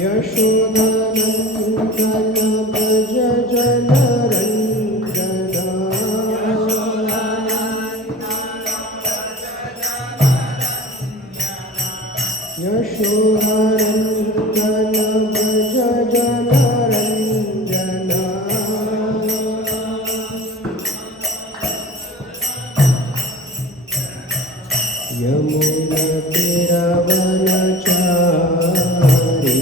यशोदानन्दन भज जनरञ्जना यशोदानन्दन भज जनरञ्जना यमुनतीरवनचारी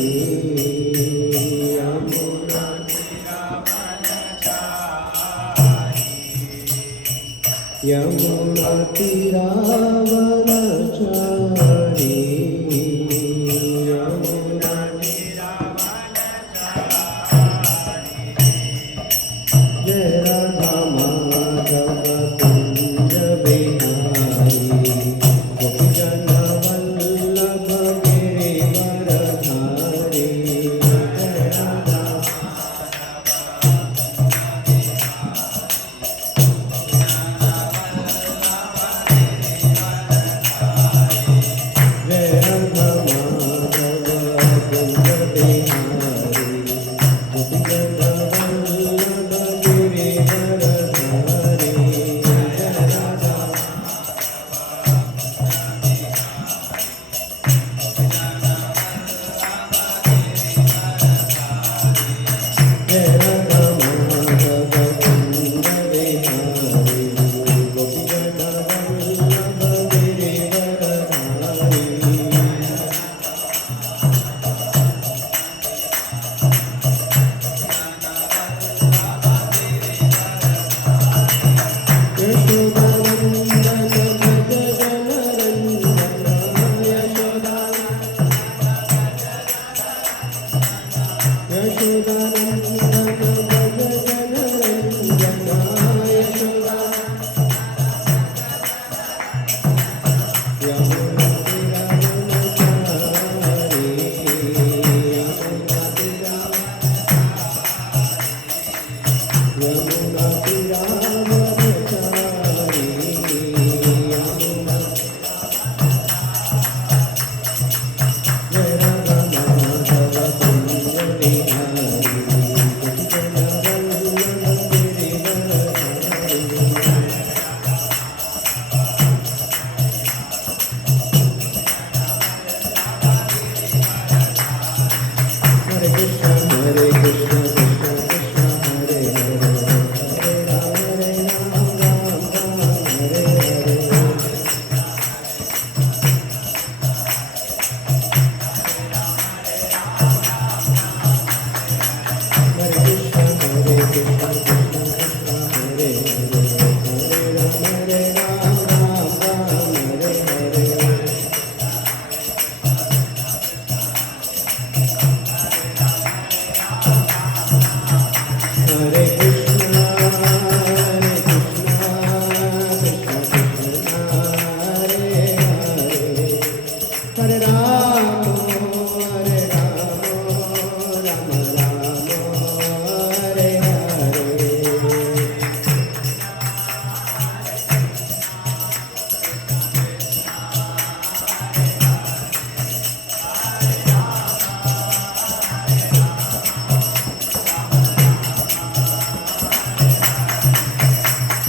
यमुनतीरवनचारी जय राधा माधव कुंज बिहारी गोपीजन वल्लभ गिरिवरधारी जय राधा जय राधा माधव कुंज बिहारी गोपीजन वल्लभ गिरिवरधारी जय राधा जय राधा माधव कुंज बिहारी गोपीजन वल्लभ गिरिवरधारी यशोदानन्दन भज जनरञ्जना यशोदानन्दन भज जनरञ्जना यशोदा यमुनतीरवनचारी यमुनतीरवनचारी जय राधा माधव कुंज बिहारी गोपीजन वल्लभ गिरिवरधारी हरे कृष्ण कृष्ण कृष्ण हरे हरे हरे राम राम राम हरे हरे हरे कृष्ण कृष्ण कृष्ण हरे हरे हरे राम राम राम हरे हरे हरे कृष्ण कृष्ण कृष्ण हरे हरे हरे राम राम राम हरे हरे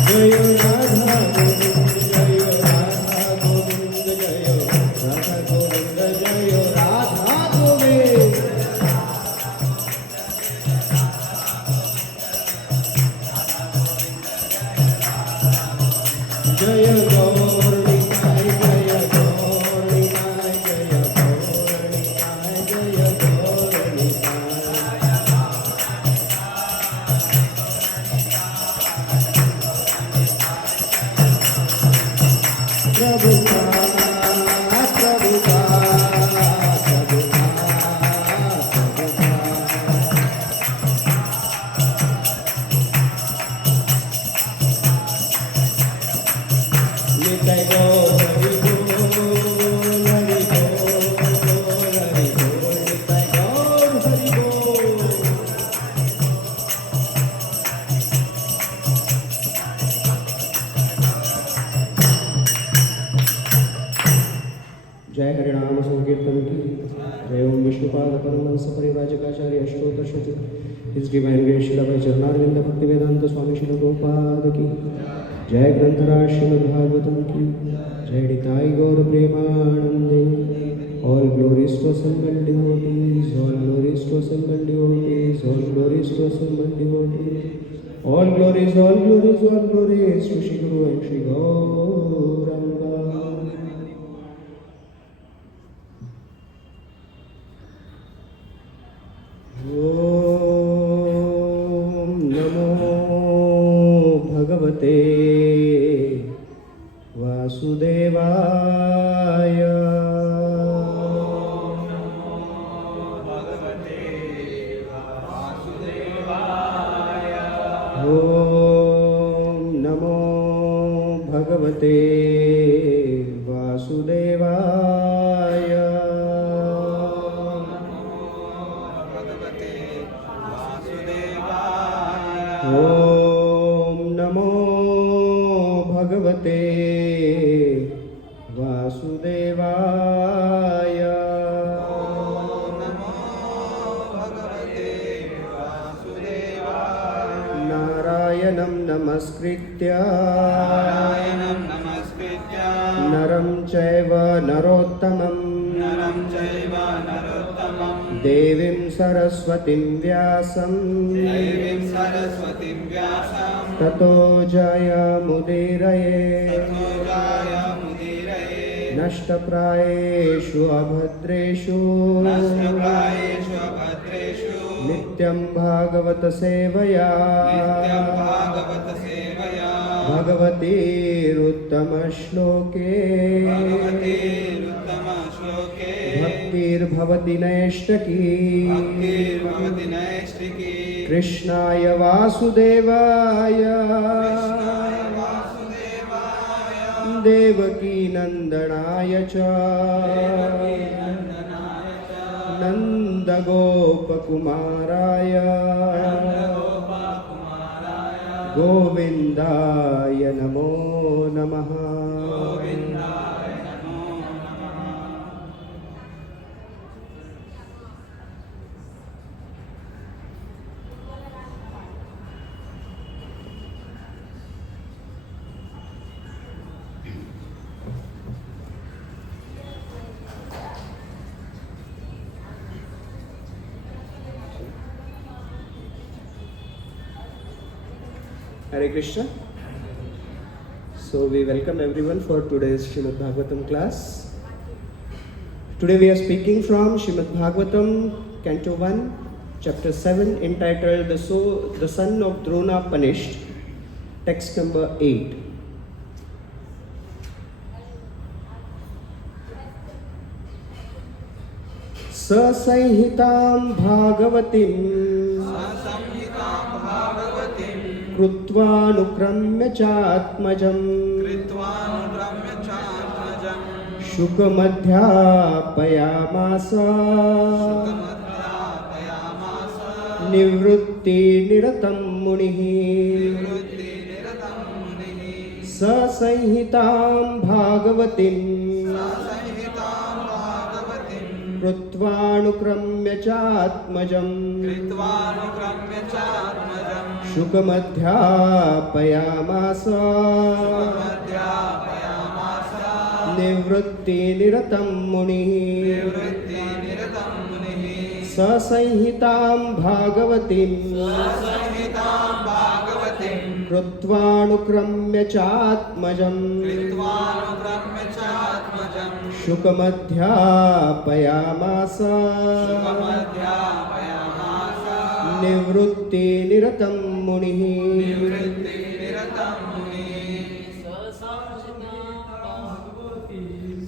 जय राधा गोविंद जय राधा गोविंद जय राधा गोविंद जय राधा गोविंद जय गौर निताय जय गौर निताय जय गौर निताय जय गौर निताय प्रभुपाद प्रभुपाद निताय गौर हरि बोल हरि बोल हरि बोल निताय गौर हरि बोल Vamsa Parivrajakacharya Ashtota Shachit. His Divine Grace Srila Bhai Charanarvinda Bhaktivedanta Swami Srila Prabhupada ki Jai Granthara Srimad Bhagavatam ki Jai Nitai Gaur Premanande. All glories to assembled devotees, all glories to assembled devotees, all glories to assembled devotees. All glories, all glories, all glories to Shri Guru and Shri Gauranga. Om Namo Bhagavate Vasudevaya. Om Namo Bhagavate Vasudevaya. Om Namo Bhagavate Vasudevaya. Narayanam namaskritya Naram chaiva narottamam Devim Saraswatim Vyasam Tato Jaya Mudiraye Nashtaprayeshu Abhadreshu Nityam Bhagavata Sevaya Bhagavatir Uttama Shloke Bhaktir Bhavati Naishtaki Krishnaya Vasudevaya Devaki Nandanaya cha Nanda Gopakumaraya Govindaya Namo Namaha. Hare Krishna. So we welcome everyone for today's Srimad Bhagavatam class. Today we are speaking from Srimad Bhagavatam, Canto 1, Chapter 7, entitled The Son of Drona Punished, text number 8. Sasamhitam Bhagavatim Krutvanukramya Chatmajam Shukamadhyapayamasa Nivrutti Niratam Munihi Sasamhitam Bhagavatim Krutvanukramya Chatmajam Shukamadhyapayamasa Nivrutti Niratam Munihi Sasamhitam Bhagavatim Krutvanukramya Chatmajam Shukamadhyapayamasa Nivrutti Niratam Munihi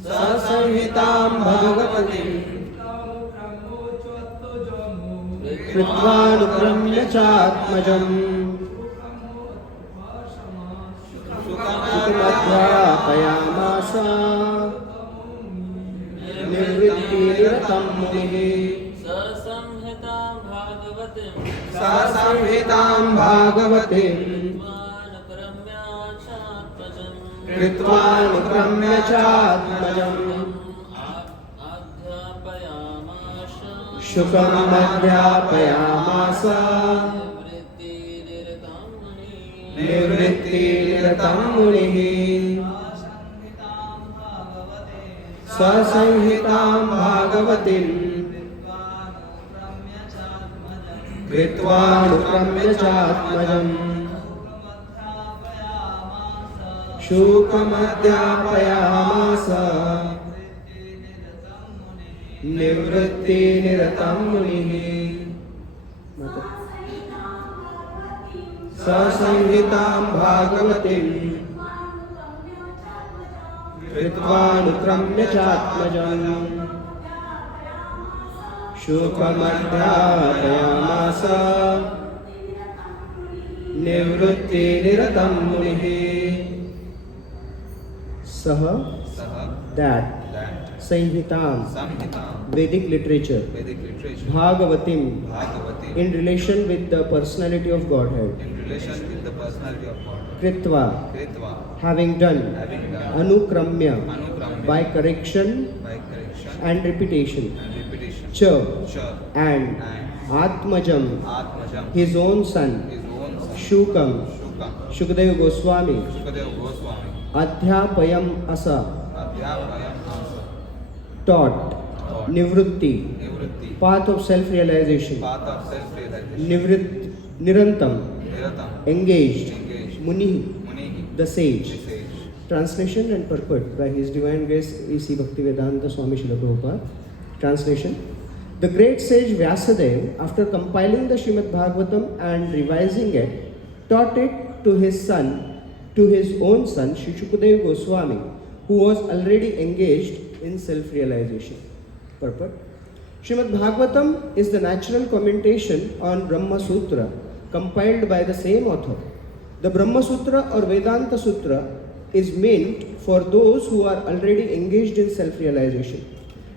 Sasamhitam Bhagavatim Krutvanukramya Chatmajam Shukamadhyapayamasa Nivrutti Niratam Munihi Sasamhitam Bhagavatim Krutvanukramya Chatmajam शुकमध्यापयामास निवृत्तिनिरतं मुनिः ससंहितां भागवतीं कृत्वानुक्रम्य चात्मजम् शुकमध्यापयामास निवृत्तिनिरतं मुनिः ससंहितां भागवतीं कृत्वानुक्रम्य चात्मजम् शुकमध्यापयामास निवृत्तिनिरतं मुनिः सह that Samhitam Vedic literature Bhagavatim in relation with the personality of Godhead Kritva having done Anukramya by correction and repetition Cha and Atmajam his own son Shukam Shukadeva Goswami Adhyapayam Asa taught Nivrutti path of self-realization Nirantam engaged Muni the sage. Translation and purport by His Divine Grace A.C. Bhaktivedanta Swami Srila Prabhupada. Translation. The great sage Vyasadeva, after compiling the Srimad Bhagavatam and revising it, taught it to his own son, Shri Shukadeva Goswami, who was already engaged in self-realization. Purport. Srimad Bhagavatam is the natural commentation on Brahma Sutra, compiled by the same author. The Brahma Sutra or Vedanta Sutra is meant for those who are already engaged in self-realization.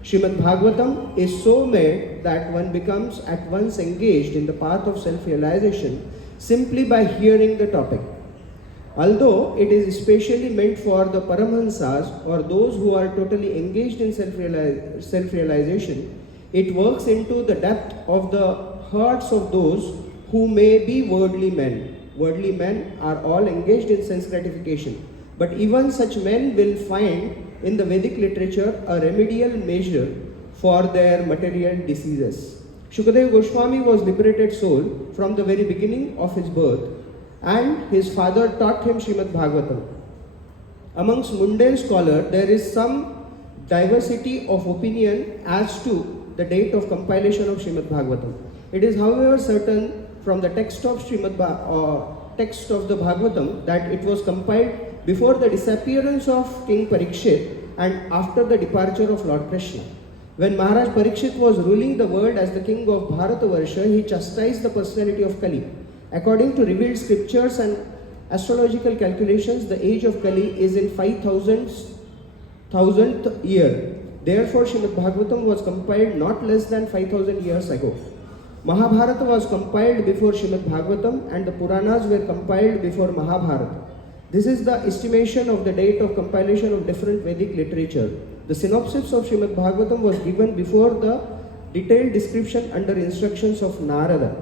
Srimad Bhagavatam is so made that one becomes at once engaged in the path of self-realization simply by hearing the topic. Although it is especially meant for the Paramahansas or those who are totally engaged in self-realization, it works into the depth of the hearts of those who may be worldly men. Worldly men are all engaged in sense gratification, but even such men will find in the Vedic literature a remedial measure for their material diseases. Shukadeva Goswami was liberated soul from the very beginning of his birth, and his father taught him Srimad Bhagavatam. Amongst mundane scholars, there is some diversity of opinion as to the date of compilation of Srimad Bhagavatam. It is, however, certain from the text of the Bhagavatam that it was compiled before the disappearance of King Parikshit and after the departure of Lord Krishna. When Maharaj Parikshit was ruling the world as the king of Bharatavarsha, he chastised the personality of Kali. According to revealed scriptures and astrological calculations, the age of Kali is in 5,000th year. Therefore, Srimad Bhagavatam was compiled not less than 5,000 years ago. Mahabharata was compiled before Srimad Bhagavatam and the Puranas were compiled before Mahabharata. This is the estimation of the date of compilation of different Vedic literature. The synopsis of Srimad Bhagavatam was given before the detailed description under instructions of Narada.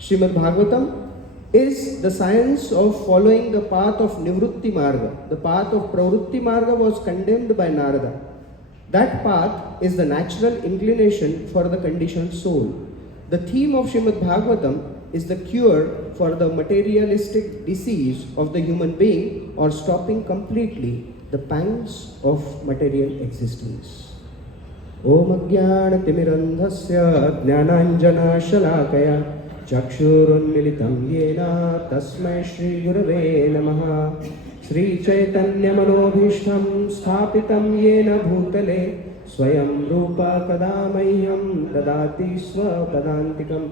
Srimad Bhagavatam is the science of following the path of Nivrutti Marga. The path of Pravrutti Marga was condemned by Narada. That path is the natural inclination for the conditioned soul. The theme of Srimad Bhagavatam is the cure for the materialistic disease of the human being or stopping completely the pangs of material existence. Om Ajnana-timirandhasya Jnananjana-shalakaya Chakshurunmilitam yena Tasmai Shri Gurave Namaha Sri Chaitanya Manobhishtam Sthapitam yena Bhutale Swayam Rupa Kadamayyam Dadati Swapadantikam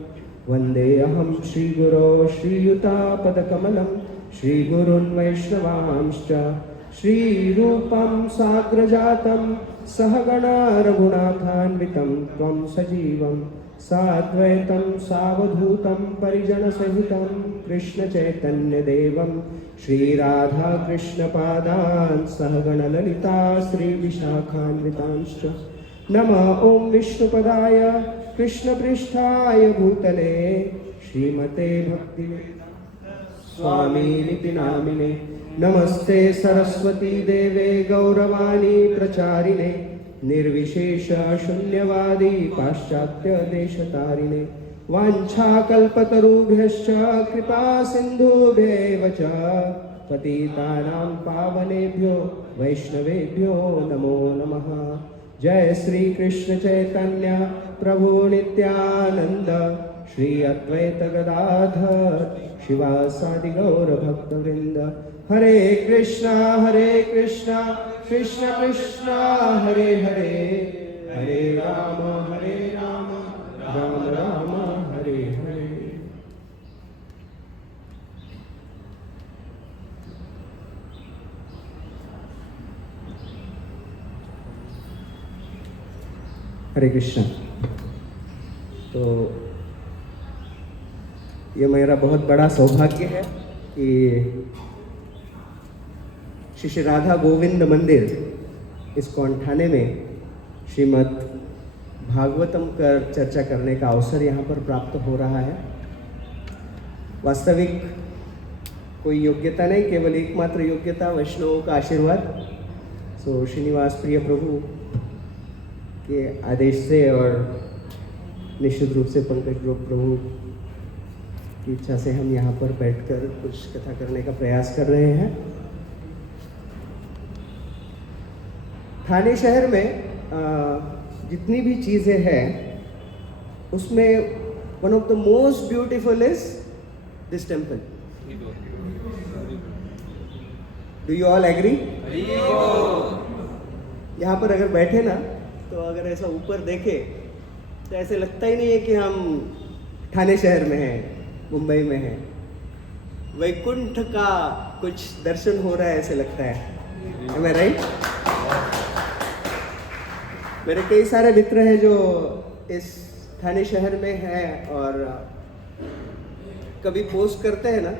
Vande Aham Shri Guru Shri Yuta Padakamalam Shri Gurun Vaishnavamscha Shri Rupam Sagrajatam Sahagana Raghunathanvitam Tvam Sajivam Sadvaitam Savadhutam Parijana Sahitam Krishna Chaitanya Devam Shri Radha Krishna Padan Sahagana Lalita Sri Vishakhanvitanscha Nama Om Vishnupadaya कृष्णपृष्ठाय भूतले श्रीमते भक्ति स्वामीनिति नामिने नमस्ते सरस्वती देवे गौरवाणी प्रचारिणे निर्विशेष शून्यवादी पाश्चात्य देशतारिणे वाञ्छाकल्पतरुभ्यश्च कृपा सिन्धुभ्येव च पतितानां पावनेभ्यो वैष्णवेभ्यो नमो नमः। जय श्री कृष्ण चैतन्य प्रभु नित्यानंद श्री अद्वैत गदाधर शिवासादि गौर भक्तवृंद। हरे कृष्णा कृष्ण कृष्ण हरे हरे, हरे राम राम राम हरे हरे। हरे कृष्ण। तो ये मेरा बहुत बड़ा सौभाग्य है कि श्री राधा गोविंद मंदिर इस्कॉन ठाणे में श्रीमद् भागवतम कर चर्चा करने का अवसर यहाँ पर प्राप्त हो रहा है। वास्तविक कोई योग्यता नहीं, केवल एकमात्र योग्यता वैष्णवों का आशीर्वाद। सो श्रीनिवास प्रिय प्रभु के आदेश से और निश्चित रूप से पंकज प्रभु की इच्छा से हम यहाँ पर बैठकर कुछ कथा करने का प्रयास कर रहे हैं। ठाणे शहर में जितनी भी चीज़ें हैं उसमें one of the most beautiful is this temple. Do you all agree? यहाँ पर अगर बैठे ना तो अगर ऐसा ऊपर देखे तो ऐसे लगता ही नहीं है कि हम ठाणे शहर में हैं, मुंबई में हैं। वैकुंठ का कुछ दर्शन हो रहा है ऐसे लगता है। Am I right? मेरे कई सारे मित्र हैं जो इस ठाणे शहर में हैं और कभी पोस्ट करते हैं ना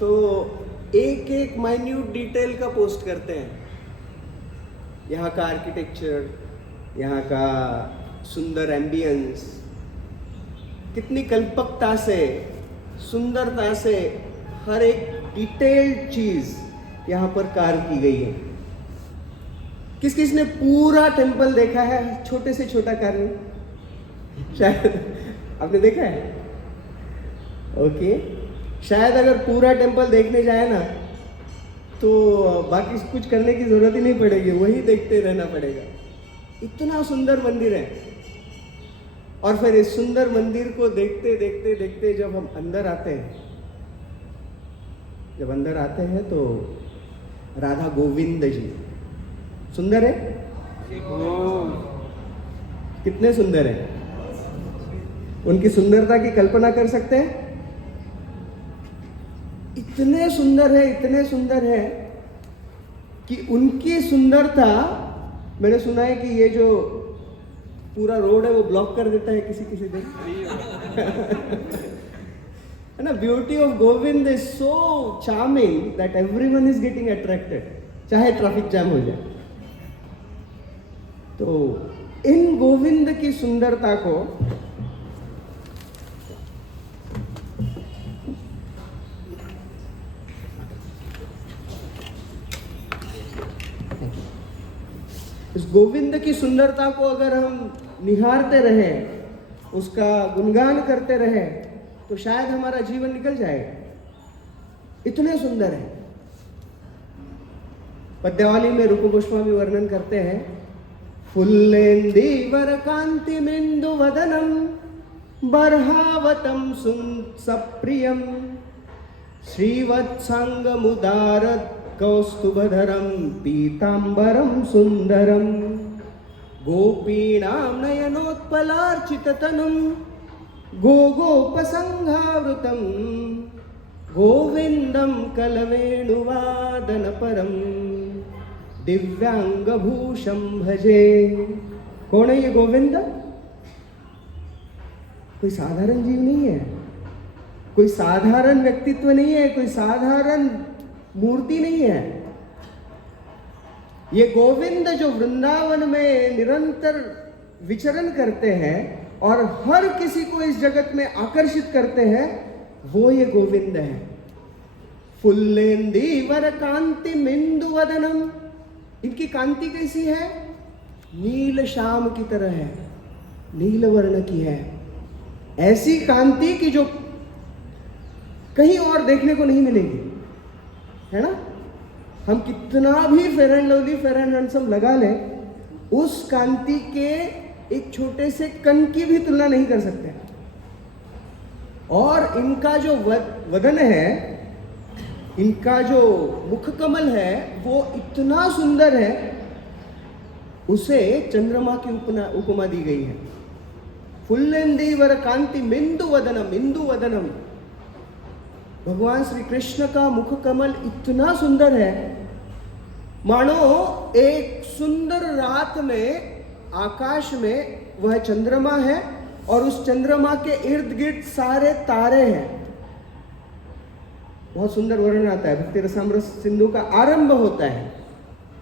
तो एक एक माइन्यूट डिटेल का पोस्ट करते हैं। यहाँ का आर्किटेक्चर, यहाँ का सुंदर एम्बियंस, कितनी कल्पकता से, सुंदरता से हर एक डिटेल्ड चीज़ यहाँ पर कार्य की गई है। किस किस ने पूरा टेम्पल देखा है? छोटे से छोटा कार्य शायद आपने देखा है? ओके, शायद अगर पूरा टेम्पल देखने जाए ना तो बाकी कुछ करने की जरूरत ही नहीं पड़ेगी, वही देखते रहना पड़ेगा। इतना सुंदर मंदिर है। और फिर इस सुंदर मंदिर को देखते देखते देखते जब हम अंदर आते हैं, तो राधा गोविंद जी सुंदर है। कितने सुंदर है? उनकी सुंदरता की कल्पना कर सकते हैं? इतने सुंदर है कि उनकी सुंदरता, मैंने सुना है कि ये जो पूरा रोड है वो ब्लॉक कर देता है किसी दिन है ना। Beauty of Govind is so charming that everyone is getting attracted, चाहे ट्रैफिक जैम हो जाए। तो इन गोविंद की सुंदरता को इस गोविंद की सुंदरता को अगर हम निहारते रहें, उसका गुणगान करते रहें, तो शायद हमारा जीवन निकल जाएगा। इतने सुंदर है। पद्यावली में रूप गोस्वामी वर्णन करते हैं, फुल्लेंदीवर कांति मिंदु वदनम बर्हावतम सप्रियम श्रीवत्संगमुदार कौस्तुभधरम पीतांबरम सुंदरम गोपीनां नयनोत्पलार्चिततनुं गोगोपसंहावृतं गोविंदं कलवेणुवादनपरं दिव्यांगभूषं भजे। कौन है ये गोविंद? कोई साधारण जीव नहीं है, कोई साधारण व्यक्तित्व नहीं है, कोई साधारण मूर्ति नहीं है। ये गोविंद जो वृंदावन में निरंतर विचरण करते हैं, और हर किसी को इस जगत में आकर्षित करते हैं, वो ये गोविंद है। फुल्लेंदीवर कांति मिंदु वदनम, इनकी कांति कैसी है? नील श्याम की तरह है, नील वर्ण की है। ऐसी कांति की जो कहीं और देखने को नहीं मिलेगी, है ना। हम कितना भी fair and lovely, fair and handsome लगा लें, उस कांति के एक छोटे से कण की भी तुलना नहीं कर सकते। और इनका जो वदन है, इनका जो मुख कमल है, वो इतना सुंदर है, उसे चंद्रमा की उपमा दी गई है। फुल्लेंदीवर कांति मिंदु वदनम, इंदु वदनम। भगवान श्री कृष्ण का मुख कमल इतना सुंदर है, मानो एक सुंदर रात में आकाश में वह चंद्रमा है और उस चंद्रमा के इर्द गिर्द सारे तारे हैं। बहुत सुंदर वर्णन आता है। भक्ति रसामृत सिंधु का आरंभ होता है,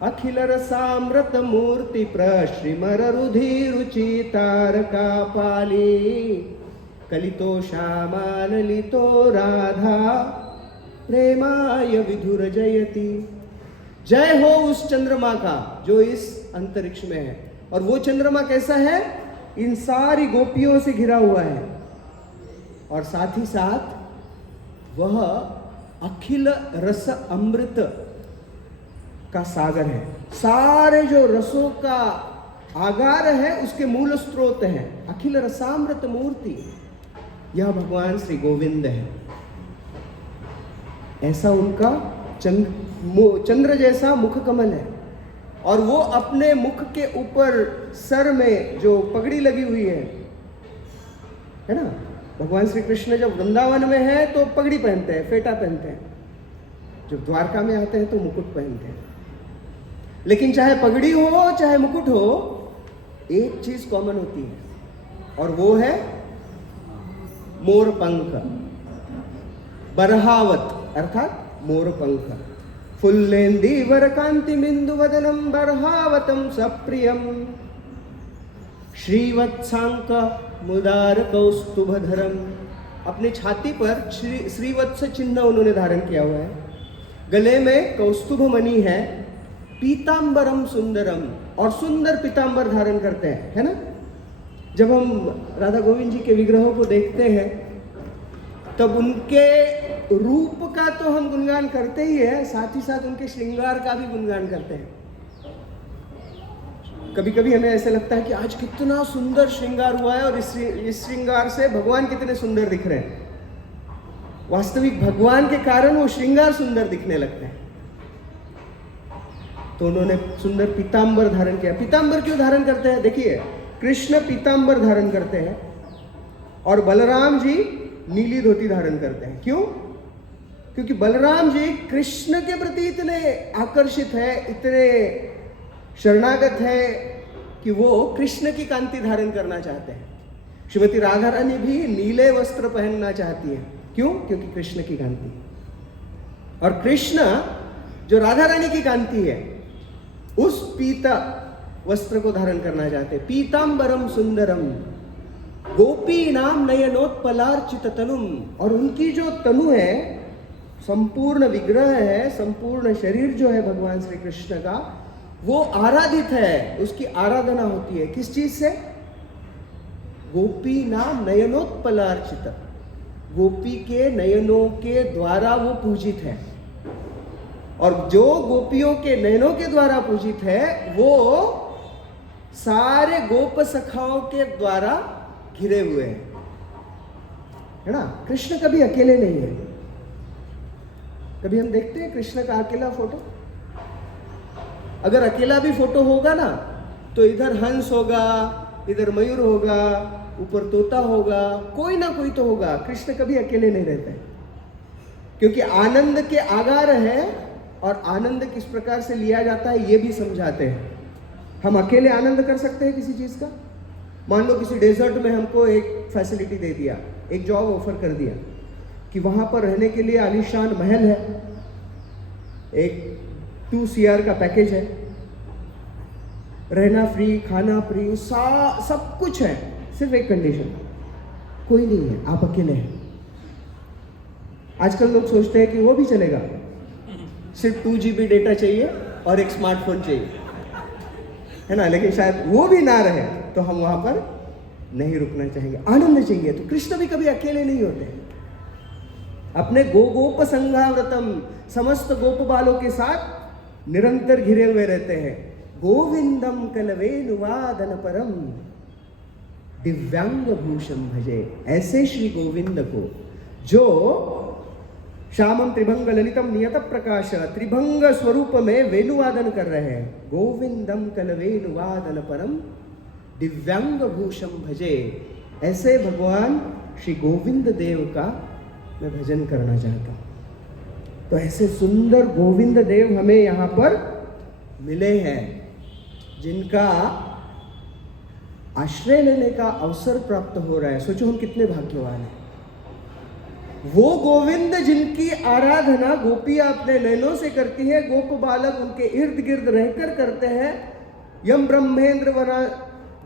अखिल रसामृत मूर्ति प्रश्रिमर रुधि रुचि तारका पाली, कलितो श्यामा ललितो राधा प्रेमाय विधुर जयति। जय हो उस चंद्रमा का जो इस अंतरिक्ष में है। और वो चंद्रमा कैसा है? इन सारी गोपियों से घिरा हुआ है, और साथ ही साथ वह अखिल रस अमृत का सागर है। सारे जो रसों का आगार है, उसके मूल स्रोत है। अखिल रसामृत मूर्ति, यह भगवान श्री गोविंद है। ऐसा उनका चंद्र जैसा मुख कमल है, और वो अपने मुख के ऊपर सर में जो पगड़ी लगी हुई है ना। भगवान श्री कृष्ण जब वृंदावन में है तो पगड़ी पहनते हैं, फेटा पहनते हैं। जब द्वारका में आते हैं तो मुकुट पहनते हैं। लेकिन चाहे पगड़ी हो चाहे मुकुट हो, एक चीज कॉमन होती है, और वो है मोर पंख, बरहावत अर्थात मोर पंख। फुल्लेंदीवर कांति मिंदु वदनम बरहावतम सप्रियम, श्रीवत्सांक मुदार कौस्तुभधरम। अपने छाती पर श्रीवत्स चिन्ह उन्होंने धारण किया हुआ है। गले में कौस्तुभ मणि है। पीतांबरम सुंदरम, और सुंदर पीतांबर धारण करते हैं, है ना। जब हम राधा गोविंद जी के विग्रहों को देखते हैं, तब उनके रूप का तो हम गुणगान करते ही है, साथ ही साथ उनके श्रृंगार का भी गुणगान करते हैं। कभी कभी हमें ऐसा लगता है कि आज कितना सुंदर श्रृंगार हुआ है, और इस श्रृंगार से भगवान कितने सुंदर दिख रहे हैं। वास्तविक भगवान के कारण वो श्रृंगार सुंदर दिखने लगते हैं। तो उन्होंने सुंदर पीतांबर धारण किया। पीतांबर क्यों धारण करते हैं? देखिए, कृष्ण पीतांबर धारण करते हैं और बलराम जी नीली धोती धारण करते हैं। क्यों? क्योंकि बलराम जी कृष्ण के प्रति इतने आकर्षित है, इतने शरणागत है कि वो कृष्ण की कांति धारण करना चाहते हैं। श्रीमती राधा रानी भी नीले वस्त्र पहनना चाहती है। क्यों? क्योंकि कृष्ण की कांति। और कृष्ण जो राधा रानी की कांति है, उस पीता वस्त्र को धारण करना चाहते। पीतांबरम सुंदरम गोपी नाम नयनोत्पलार्चित तनुम। और उनकी जो तनु है, संपूर्ण विग्रह है, संपूर्ण शरीर जो है भगवान श्री कृष्ण का, वो आराधित है। उसकी आराधना होती है किस चीज से? गोपी नाम नयनोत्पलार्चित, गोपी के नयनों के द्वारा वो पूजित है। और जो गोपियों के नयनों के द्वारा पूजित है, वो सारे गोप सखाओं के द्वारा घिरे हुए हैं, है ना। कृष्ण कभी अकेले नहीं है। कभी हम देखते हैं कृष्ण का अकेला फोटो? अगर अकेला भी फोटो होगा ना, तो इधर हंस होगा, इधर मयूर होगा, ऊपर तोता होगा, कोई ना कोई तो होगा। कृष्ण कभी अकेले नहीं रहते, क्योंकि आनंद के आगार है, और आनंद किस प्रकार से लिया जाता है ये भी समझाते हैं। हम अकेले आनंद कर सकते हैं किसी चीज का? मान लो किसी डेजर्ट में हमको एक फैसिलिटी दे दिया, एक जॉब ऑफर कर दिया कि वहां पर रहने के लिए आलीशान महल है, एक 2 CR का पैकेज है, रहना फ्री, खाना फ्री, सब कुछ है, सिर्फ एक कंडीशन, कोई नहीं है, आप अकेले हैं। आजकल लोग सोचते हैं कि वो भी चलेगा, सिर्फ 2 GB डेटा चाहिए और एक स्मार्टफोन चाहिए, है ना, लेकिन शायद वो भी ना रहे तो हम वहां पर नहीं रुकना चाहेंगे। आनंद चाहिए। तो कृष्ण भी कभी अकेले नहीं होते, अपने गोप संघाव्रतम समस्त गोप बालों के साथ निरंतर घिरे हुए रहते हैं। गोविंदम कलवेनुवादन परम दिव्यांग भूषम भजे। ऐसे श्री गोविंद को जो श्यामम त्रिभंग ललितम नियत प्रकाश त्रिभंग स्वरूप में वेणुवादन कर रहे हैं। गोविंदम कलवेनुवादन परम दिव्यांग भूषम भजे। ऐसे भगवान श्री गोविंद देव का मैं भजन करना चाहता हूं। तो ऐसे सुंदर गोविंद देव हमें यहां पर मिले हैं, जिनका आश्रय लेने का अवसर प्राप्त हो रहा है। सोचो हम कितने भाग्यवान हैं। वो गोविंद जिनकी आराधना गोपियां अपने नैनों से करती है, गोप बालक उनके इर्द गिर्द रहकर करते हैं। यम ब्रह्मेंद्र वरा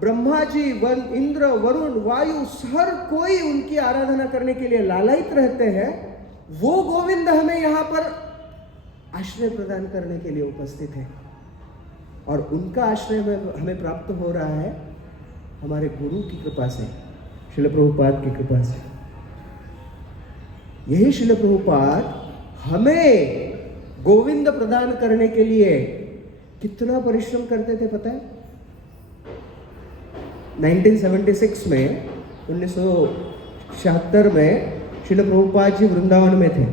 ब्रह्मा जी, वन इंद्र, वरुण, वायु, हर कोई उनकी आराधना करने के लिए लालायित रहते हैं। वो गोविंद हमें यहाँ पर आश्रय प्रदान करने के लिए उपस्थित है, और उनका आश्रय हमें प्राप्त हो रहा है हमारे गुरु की कृपा से, श्रील प्रभुपाद की कृपा से। यही श्रील प्रभुपाद हमें गोविंद प्रदान करने के लिए कितना परिश्रम करते थे पता है? 1976 में 1976 में श्रील प्रभुपाद जी वृंदावन में थे।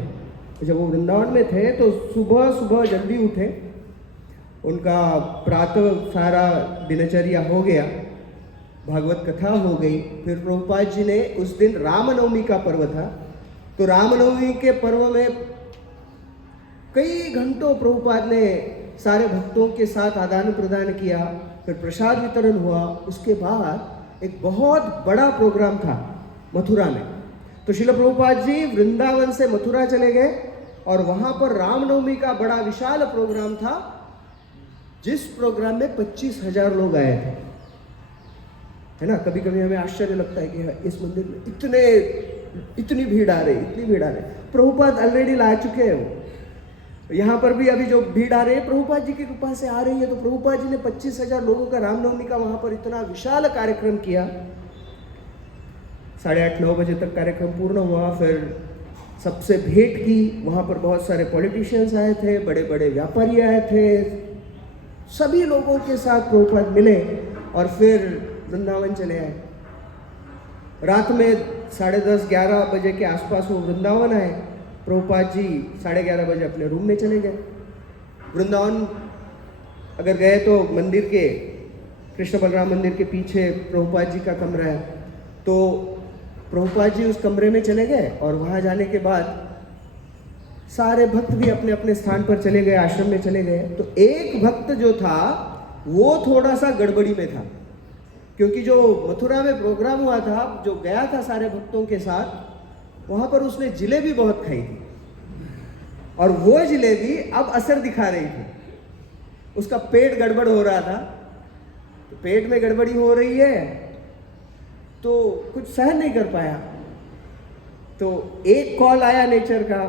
जब वो वृंदावन में थे तो सुबह सुबह जल्दी उठे, उनका प्रातः सारा दिनचर्या हो गया, भागवत कथा हो गई। फिर प्रभुपाद जी ने उस दिन रामनवमी का पर्व था, तो रामनवमी के पर्व में कई घंटों प्रभुपाद ने सारे भक्तों के साथ आदान प्रदान किया। फिर प्रसाद वितरण हुआ। उसके बाद एक बहुत बड़ा प्रोग्राम था मथुरा में। तो श्रील प्रभुपाद जी वृंदावन से मथुरा चले गए, और वहां पर रामनवमी का बड़ा विशाल प्रोग्राम था, जिस प्रोग्राम में 25,000 लोग आए थे, है ना। कभी कभी हमें आश्चर्य लगता है कि इस मंदिर में इतनी भीड़ आ रही, इतनी भीड़ आ रही। प्रभुपाद ऑलरेडी ला चुके हैं वो। यहाँ पर भी अभी जो भीड़ आ रही है प्रभुपाद जी की कृपा से आ रही है। तो प्रभुपाद जी ने 25,000 लोगों का रामनवमी का वहां पर इतना विशाल कार्यक्रम किया। 8:30-9 बजे तक कार्यक्रम पूर्ण हुआ। फिर सबसे भेंट की। वहां पर बहुत सारे पॉलिटिशियंस आए थे, बड़े बड़े व्यापारी आए थे, सभी लोगों के साथ प्रभुपाद मिले और फिर वृंदावन चले आए। रात में 10:30-11 बजे के आसपास वो वृंदावन आए। प्रभुपाद जी 11:30 बजे अपने रूम में चले गए। वृंदावन अगर गए तो मंदिर के, कृष्ण बलराम मंदिर के पीछे प्रभुपाद जी का कमरा है, तो प्रभुपाद जी उस कमरे में चले गए। और वहाँ जाने के बाद सारे भक्त भी अपने अपने स्थान पर चले गए, आश्रम में चले गए। तो एक भक्त जो था वो थोड़ा सा गड़बड़ी में था, क्योंकि जो मथुरा में प्रोग्राम हुआ था, जो गया था सारे भक्तों के साथ, वहां पर उसने जिलेबी बहुत खाई थी, और वो जिलेबी अब असर दिखा रही थी। उसका पेट गड़बड़ हो रहा था। तो पेट में गड़बड़ी हो रही है तो कुछ सहन नहीं कर पाया। तो एक कॉल आया नेचर का,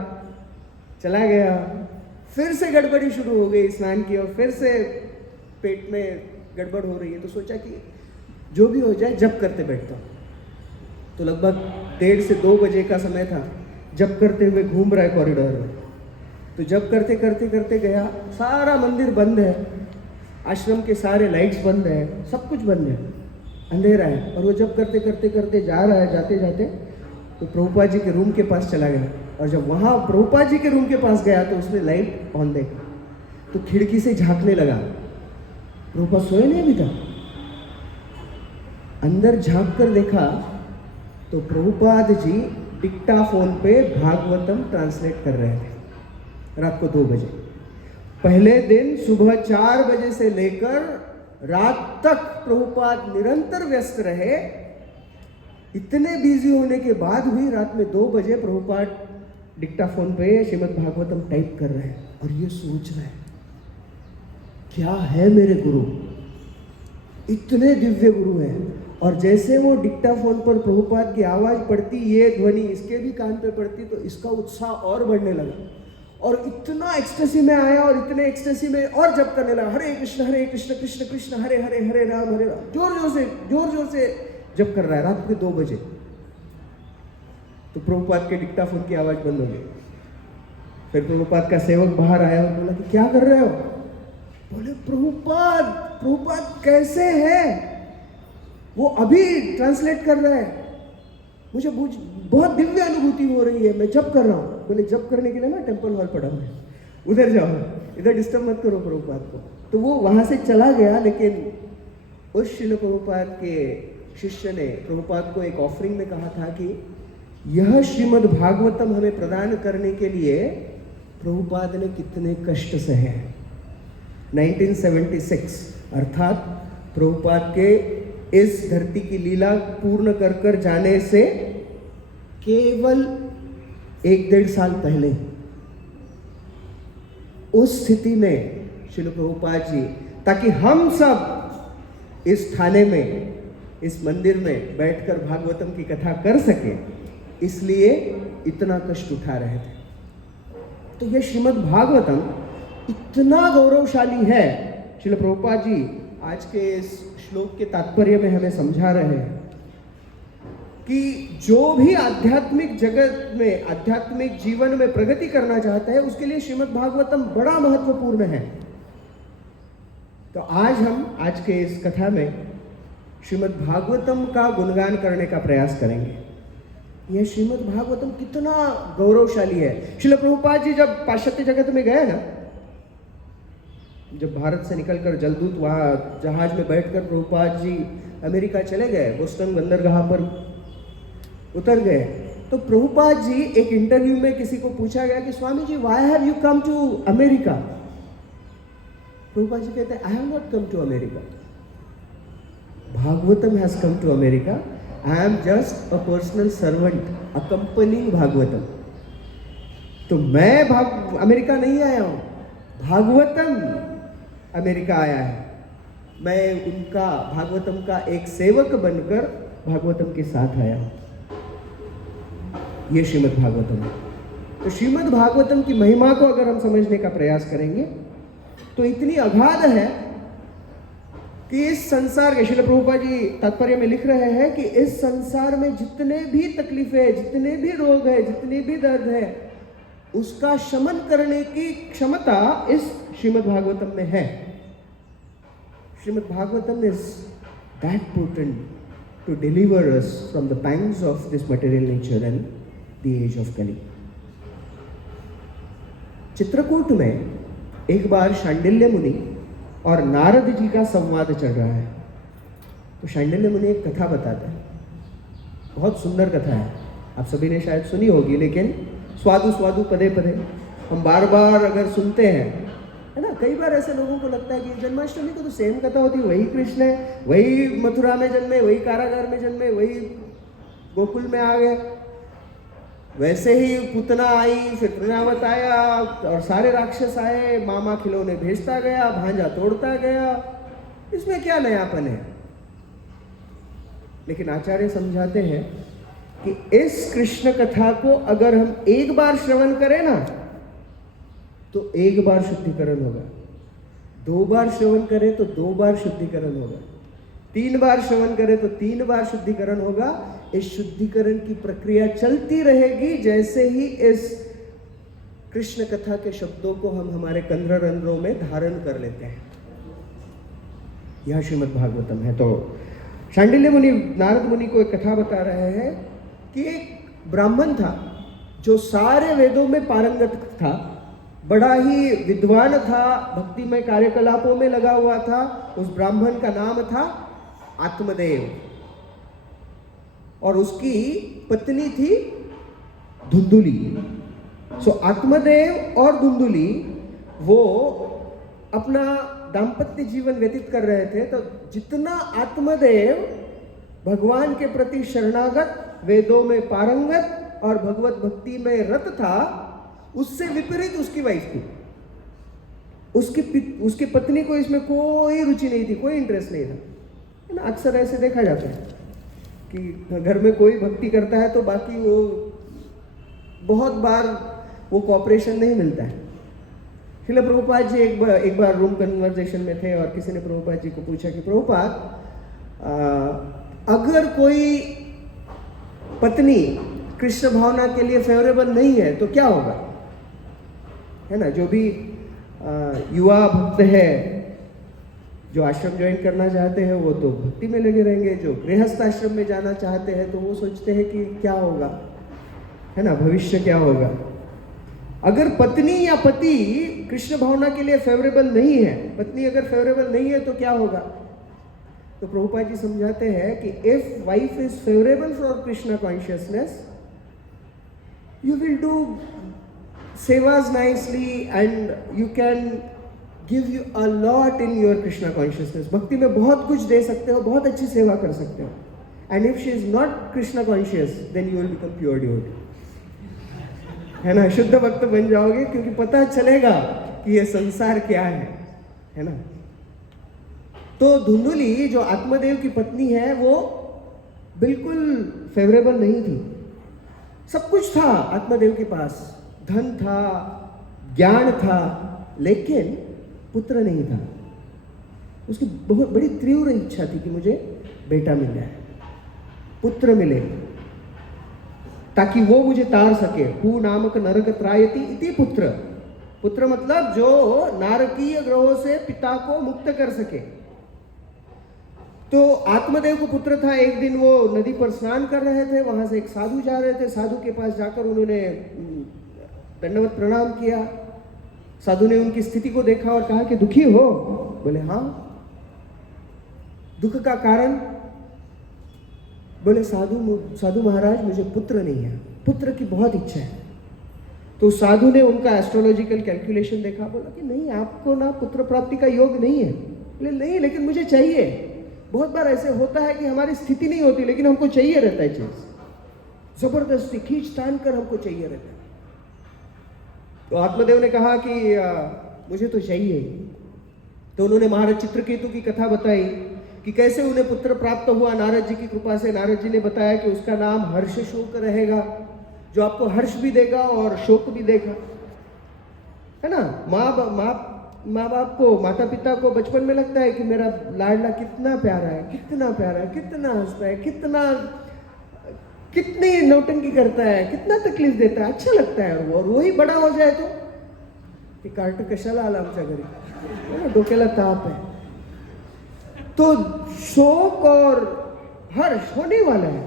चला गया। फिर से गड़बड़ी शुरू हो गई, स्नान की, और फिर से पेट में गड़बड़ हो रही है। तो सोचा कि जो भी हो जाए जप करते बैठता हूँ। तो लगभग 1:30 से 2 बजे का समय था। जप करते हुए घूम रहा है कॉरिडोर में। तो जप करते करते करते गया, सारा मंदिर बंद है, आश्रम के सारे लाइट्स बंद है, सब कुछ बंद है, अंधेरा है। और वो जप करते करते करते जा रहा है। जाते जाते तो प्रभुपाद जी के रूम के पास चला गया। और जब वहाँ प्रभुपाद जी के रूम के पास गया तो उसने लाइट ऑन देखा। तो खिड़की से झांकने लगा। प्रभुपाद सोए नहीं अभी तक। अंदर झांक कर देखा तो प्रभुपाद जी डिक्टाफोन पे भागवतम ट्रांसलेट कर रहे थे रात को 2 बजे। पहले दिन सुबह 4 बजे से लेकर रात तक प्रभुपाद निरंतर व्यस्त रहे। इतने बिजी होने के बाद भी रात में 2 बजे प्रभुपाद डिक्टाफोन पे श्रीमद् भागवतम टाइप कर रहे हैं, और ये सोच रहे हैं क्या है मेरे गुरु, इतने दिव्य गुरु हैं, और जैसे वो डिक्टाफोन पर प्रभुपाद की आवाज़ पड़ती, ये ध्वनि इसके भी कान पे पड़ती, तो इसका उत्साह और बढ़ने लगा और इतना एक्सटेसी में आया और इतने एक्सटेसी में और जप करने लगा, हरे कृष्ण कृष्ण कृष्ण हरे हरे हरे राम, जोर जोर से जप कर रहा है रात के 2 बजे। तो प्रभुपाद के डिक्टाफोन की आवाज़ बंद हो गई। फिर प्रभुपाद का सेवक बाहर आया और बोला कि क्या कर रहे हो? बोले प्रभुपाद कैसे है? वो अभी ट्रांसलेट कर रहा है, मुझे बहुत दिव्य अनुभूति हो रही है, मैं जप कर रहा हूँ। बोले जप करने के लिए ना टेम्पल हॉल पड़ा हुआ है, उधर जाओ, इधर डिस्टर्ब मत करो प्रभुपाद को। तो वो वहाँ से चला गया, लेकिन उस श्रील प्रभुपाद के शिष्य ने प्रभुपाद को एक ऑफरिंग में कहा था कि यह श्रीमद् भागवतम हमें प्रदान करने के लिए प्रभुपाद ने कितने कष्ट सहे हैं। 1976 अर्थात प्रभुपाद के इस धरती की लीला पूर्ण कर जाने से केवल 1-1.5 साल पहले उस स्थिति में श्रील प्रभुपाद जी, ताकि हम सब इस थाने में, इस मंदिर में बैठकर भागवतम की कथा कर सके, इसलिए इतना कष्ट उठा रहे थे। तो यह श्रीमद् भागवतम इतना गौरवशाली है। श्रील प्रभुपाद जी आज के इस श्लोक के तात्पर्य में हमें समझा रहे हैं कि जो भी आध्यात्मिक जगत में, आध्यात्मिक जीवन में प्रगति करना चाहता है, उसके लिए श्रीमद् भागवतम बड़ा महत्वपूर्ण है। तो आज हम आज के इस कथा में श्रीमद् भागवतम का गुणगान करने का प्रयास करेंगे। यह श्रीमद् भागवतम कितना गौरवशाली है। श्रील प्रभुपाद जी जब पाश्चात्य जगत में गए ना, जब भारत से निकलकर जलदूत वहाँ जहाज में बैठकर प्रभुपाद जी अमेरिका चले गए, बोस्टन बंदरगाह पर उतर गए, तो प्रभुपाद जी एक इंटरव्यू में किसी को पूछा गया कि Swami ji why have you come to America? Prabhupada ji कहते हैं I have not come to America, Bhagavatam has come to America, I am just a personal servant accompanying Bhagavatam. तो मैं अमेरिका नहीं आया हूँ, भागवतम अमेरिका आया है। मैं उनका भागवतम का एक सेवक बनकर भागवतम के साथ आया हूँ। ये श्रीमद् भागवतम है। तो श्रीमद् भागवतम की महिमा को अगर हम समझने का प्रयास करेंगे तो इतनी अगाध है कि इस संसार के, श्रील प्रभुपाद जी तात्पर्य में लिख रहे हैं कि इस संसार में जितने भी तकलीफें, जितने भी रोग है, जितने भी दर्द है, उसका शमन करने की क्षमता इस श्रीमद् भागवतम में है। Srimad Bhagavatam is that potent to deliver us from the pangs of this material nature and the age of Kali. Chitrakoot में एक बार शांडिल्य मुनि और नारद जी का संवाद चल रहा है। तो शांडिल्य मुनि एक कथा बताता है, बहुत सुंदर कथा है, आप सभी ने शायद सुनी होगी, लेकिन स्वादु स्वादु पदे पदे हम बार बार अगर सुनते हैं, है ना। कई बार ऐसे लोगों को लगता है कि जन्माष्टमी को तो सेम कथा होती है, वही कृष्ण है, वही मथुरा में जन्मे, वही कारागार में जन्मे, वही गोकुल में आ गए, वैसे ही पुतना आई, फिर तृणावत आया और सारे राक्षस आए, मामा खिलौने भेजता गया, भांजा तोड़ता गया, इसमें क्या नयापन है। लेकिन आचार्य समझाते हैं कि इस कृष्ण कथा को अगर हम एक बार श्रवण करें ना तो एक बार शुद्धिकरण होगा, 2 बार श्रवण करें तो 2 बार शुद्धिकरण होगा, 3 बार श्रवण करें तो 3 बार शुद्धिकरण होगा। इस शुद्धिकरण की प्रक्रिया चलती रहेगी जैसे ही इस कृष्ण कथा के शब्दों को हम हमारे कंधर रंध्रों में धारण कर लेते हैं। यह श्रीमद् भागवतम है। तो शांडिल्य मुनि नारद मुनि को एक कथा बता रहे हैं कि एक ब्राह्मण था जो सारे वेदों में पारंगत था, बड़ा ही विद्वान था, भक्तिमय कार्यकलापों में लगा हुआ था। उस ब्राह्मण का नाम था आत्मदेव और उसकी पत्नी थी धुंधुली। सो आत्मदेव और धुंधुली वो अपना दाम्पत्य जीवन व्यतीत कर रहे थे। तो जितना आत्मदेव भगवान के प्रति शरणागत, वेदों में पारंगत और भगवत भक्ति में रत था, उससे विपरीत उसकी वाइफ थी। उसकी पत्नी को इसमें कोई रुचि नहीं थी, कोई इंटरेस्ट नहीं था। है ना, अक्सर ऐसे देखा जाता है कि घर में कोई भक्ति करता है तो बाकी वो बहुत बार वो कॉपरेशन नहीं मिलता है। श्रील प्रभुपाद जी एक बार रूम कन्वर्सेशन में थे और किसी ने प्रभुपाद जी को पूछा कि प्रभुपाद, अगर कोई पत्नी कृष्ण भावना के लिए फेवरेबल नहीं है तो क्या होगा? है ना, जो भी युवा भक्त है जो आश्रम ज्वाइन करना चाहते हैं वो तो भक्ति में लगे रहेंगे, जो गृहस्थ आश्रम में जाना चाहते हैं तो वो सोचते हैं कि क्या होगा, है ना, भविष्य क्या होगा। अगर पत्नी या पति कृष्ण भावना के लिए फेवरेबल नहीं है, पत्नी अगर फेवरेबल नहीं है तो क्या होगा? तो प्रभुपाद जी समझाते हैं कि if wife is favourable for Krishna consciousness, you will do सेवास nicely and you can give you a lot in your Krishna consciousness. भक्ति में बहुत कुछ दे सकते हो, बहुत अच्छी सेवा कर सकते हो। And if she is not Krishna conscious then you will become pure devotee, है ना, शुद्ध भक्त बन जाओगे, क्योंकि पता चलेगा कि ये संसार क्या है ना। तो धुंधुली जो आत्मदेव की पत्नी है वो बिल्कुल फेवरेबल नहीं थी। सब कुछ था आत्मदेव के पास, धन था, ज्ञान था, लेकिन पुत्र नहीं था। उसकी बहुत बड़ी तीव्र इच्छा थी कि मुझे बेटा मिल जाए, पुत्र मिले, ताकि वो मुझे तार सके। हु नामक नरक त्रायति इति पुत्र। पुत्र मतलब जो नारकीय ग्रहों से पिता को मुक्त कर सके। तो आत्मदेव को पुत्र था। एक दिन वो नदी पर स्नान कर रहे थे, वहां से एक साधु जा रहे थे। साधु के पास जाकर उन्होंने दंडवत प्रणाम किया। साधु ने उनकी स्थिति को देखा और कहा कि दुखी हो? बोले हाँ। दुख का कारण? बोले साधु महाराज मुझे पुत्र नहीं है, पुत्र की बहुत इच्छा है। तो साधु ने उनका एस्ट्रोलॉजिकल कैलकुलेशन देखा, बोला कि नहीं, आपको ना पुत्र प्राप्ति का योग नहीं है। बोले नहीं, लेकिन मुझे चाहिए। बहुत बार ऐसे होता है कि हमारी स्थिति नहीं होती लेकिन हमको चाहिए रहता है चीज, जबरदस्ती खींच तान कर हमको चाहिए रहता है। तो आत्मदेव ने कहा कि मुझे तो चाहिए। तो उन्होंने महाराज चित्रकेतु की कथा बताई कि कैसे उन्हें पुत्र प्राप्त हुआ नारद जी की कृपा से। नारद जी ने बताया कि उसका नाम हर्ष शोक रहेगा, जो आपको हर्ष भी देगा और शोक भी देगा, है ना। माँ बाप को, माता पिता को बचपन में लगता है कि मेरा लाडला कितना प्यारा है, कितना प्यारा है, कितना हंसता है, कितनी नौटंकी करता है, कितना तकलीफ देता है, अच्छा लगता है। और वही बड़ा हो जाए तो कि कार्ट कशाला आला आमच्या घरी, है ना, डोक्याला ताप है। तो शोक और हर्ष होने वाला है।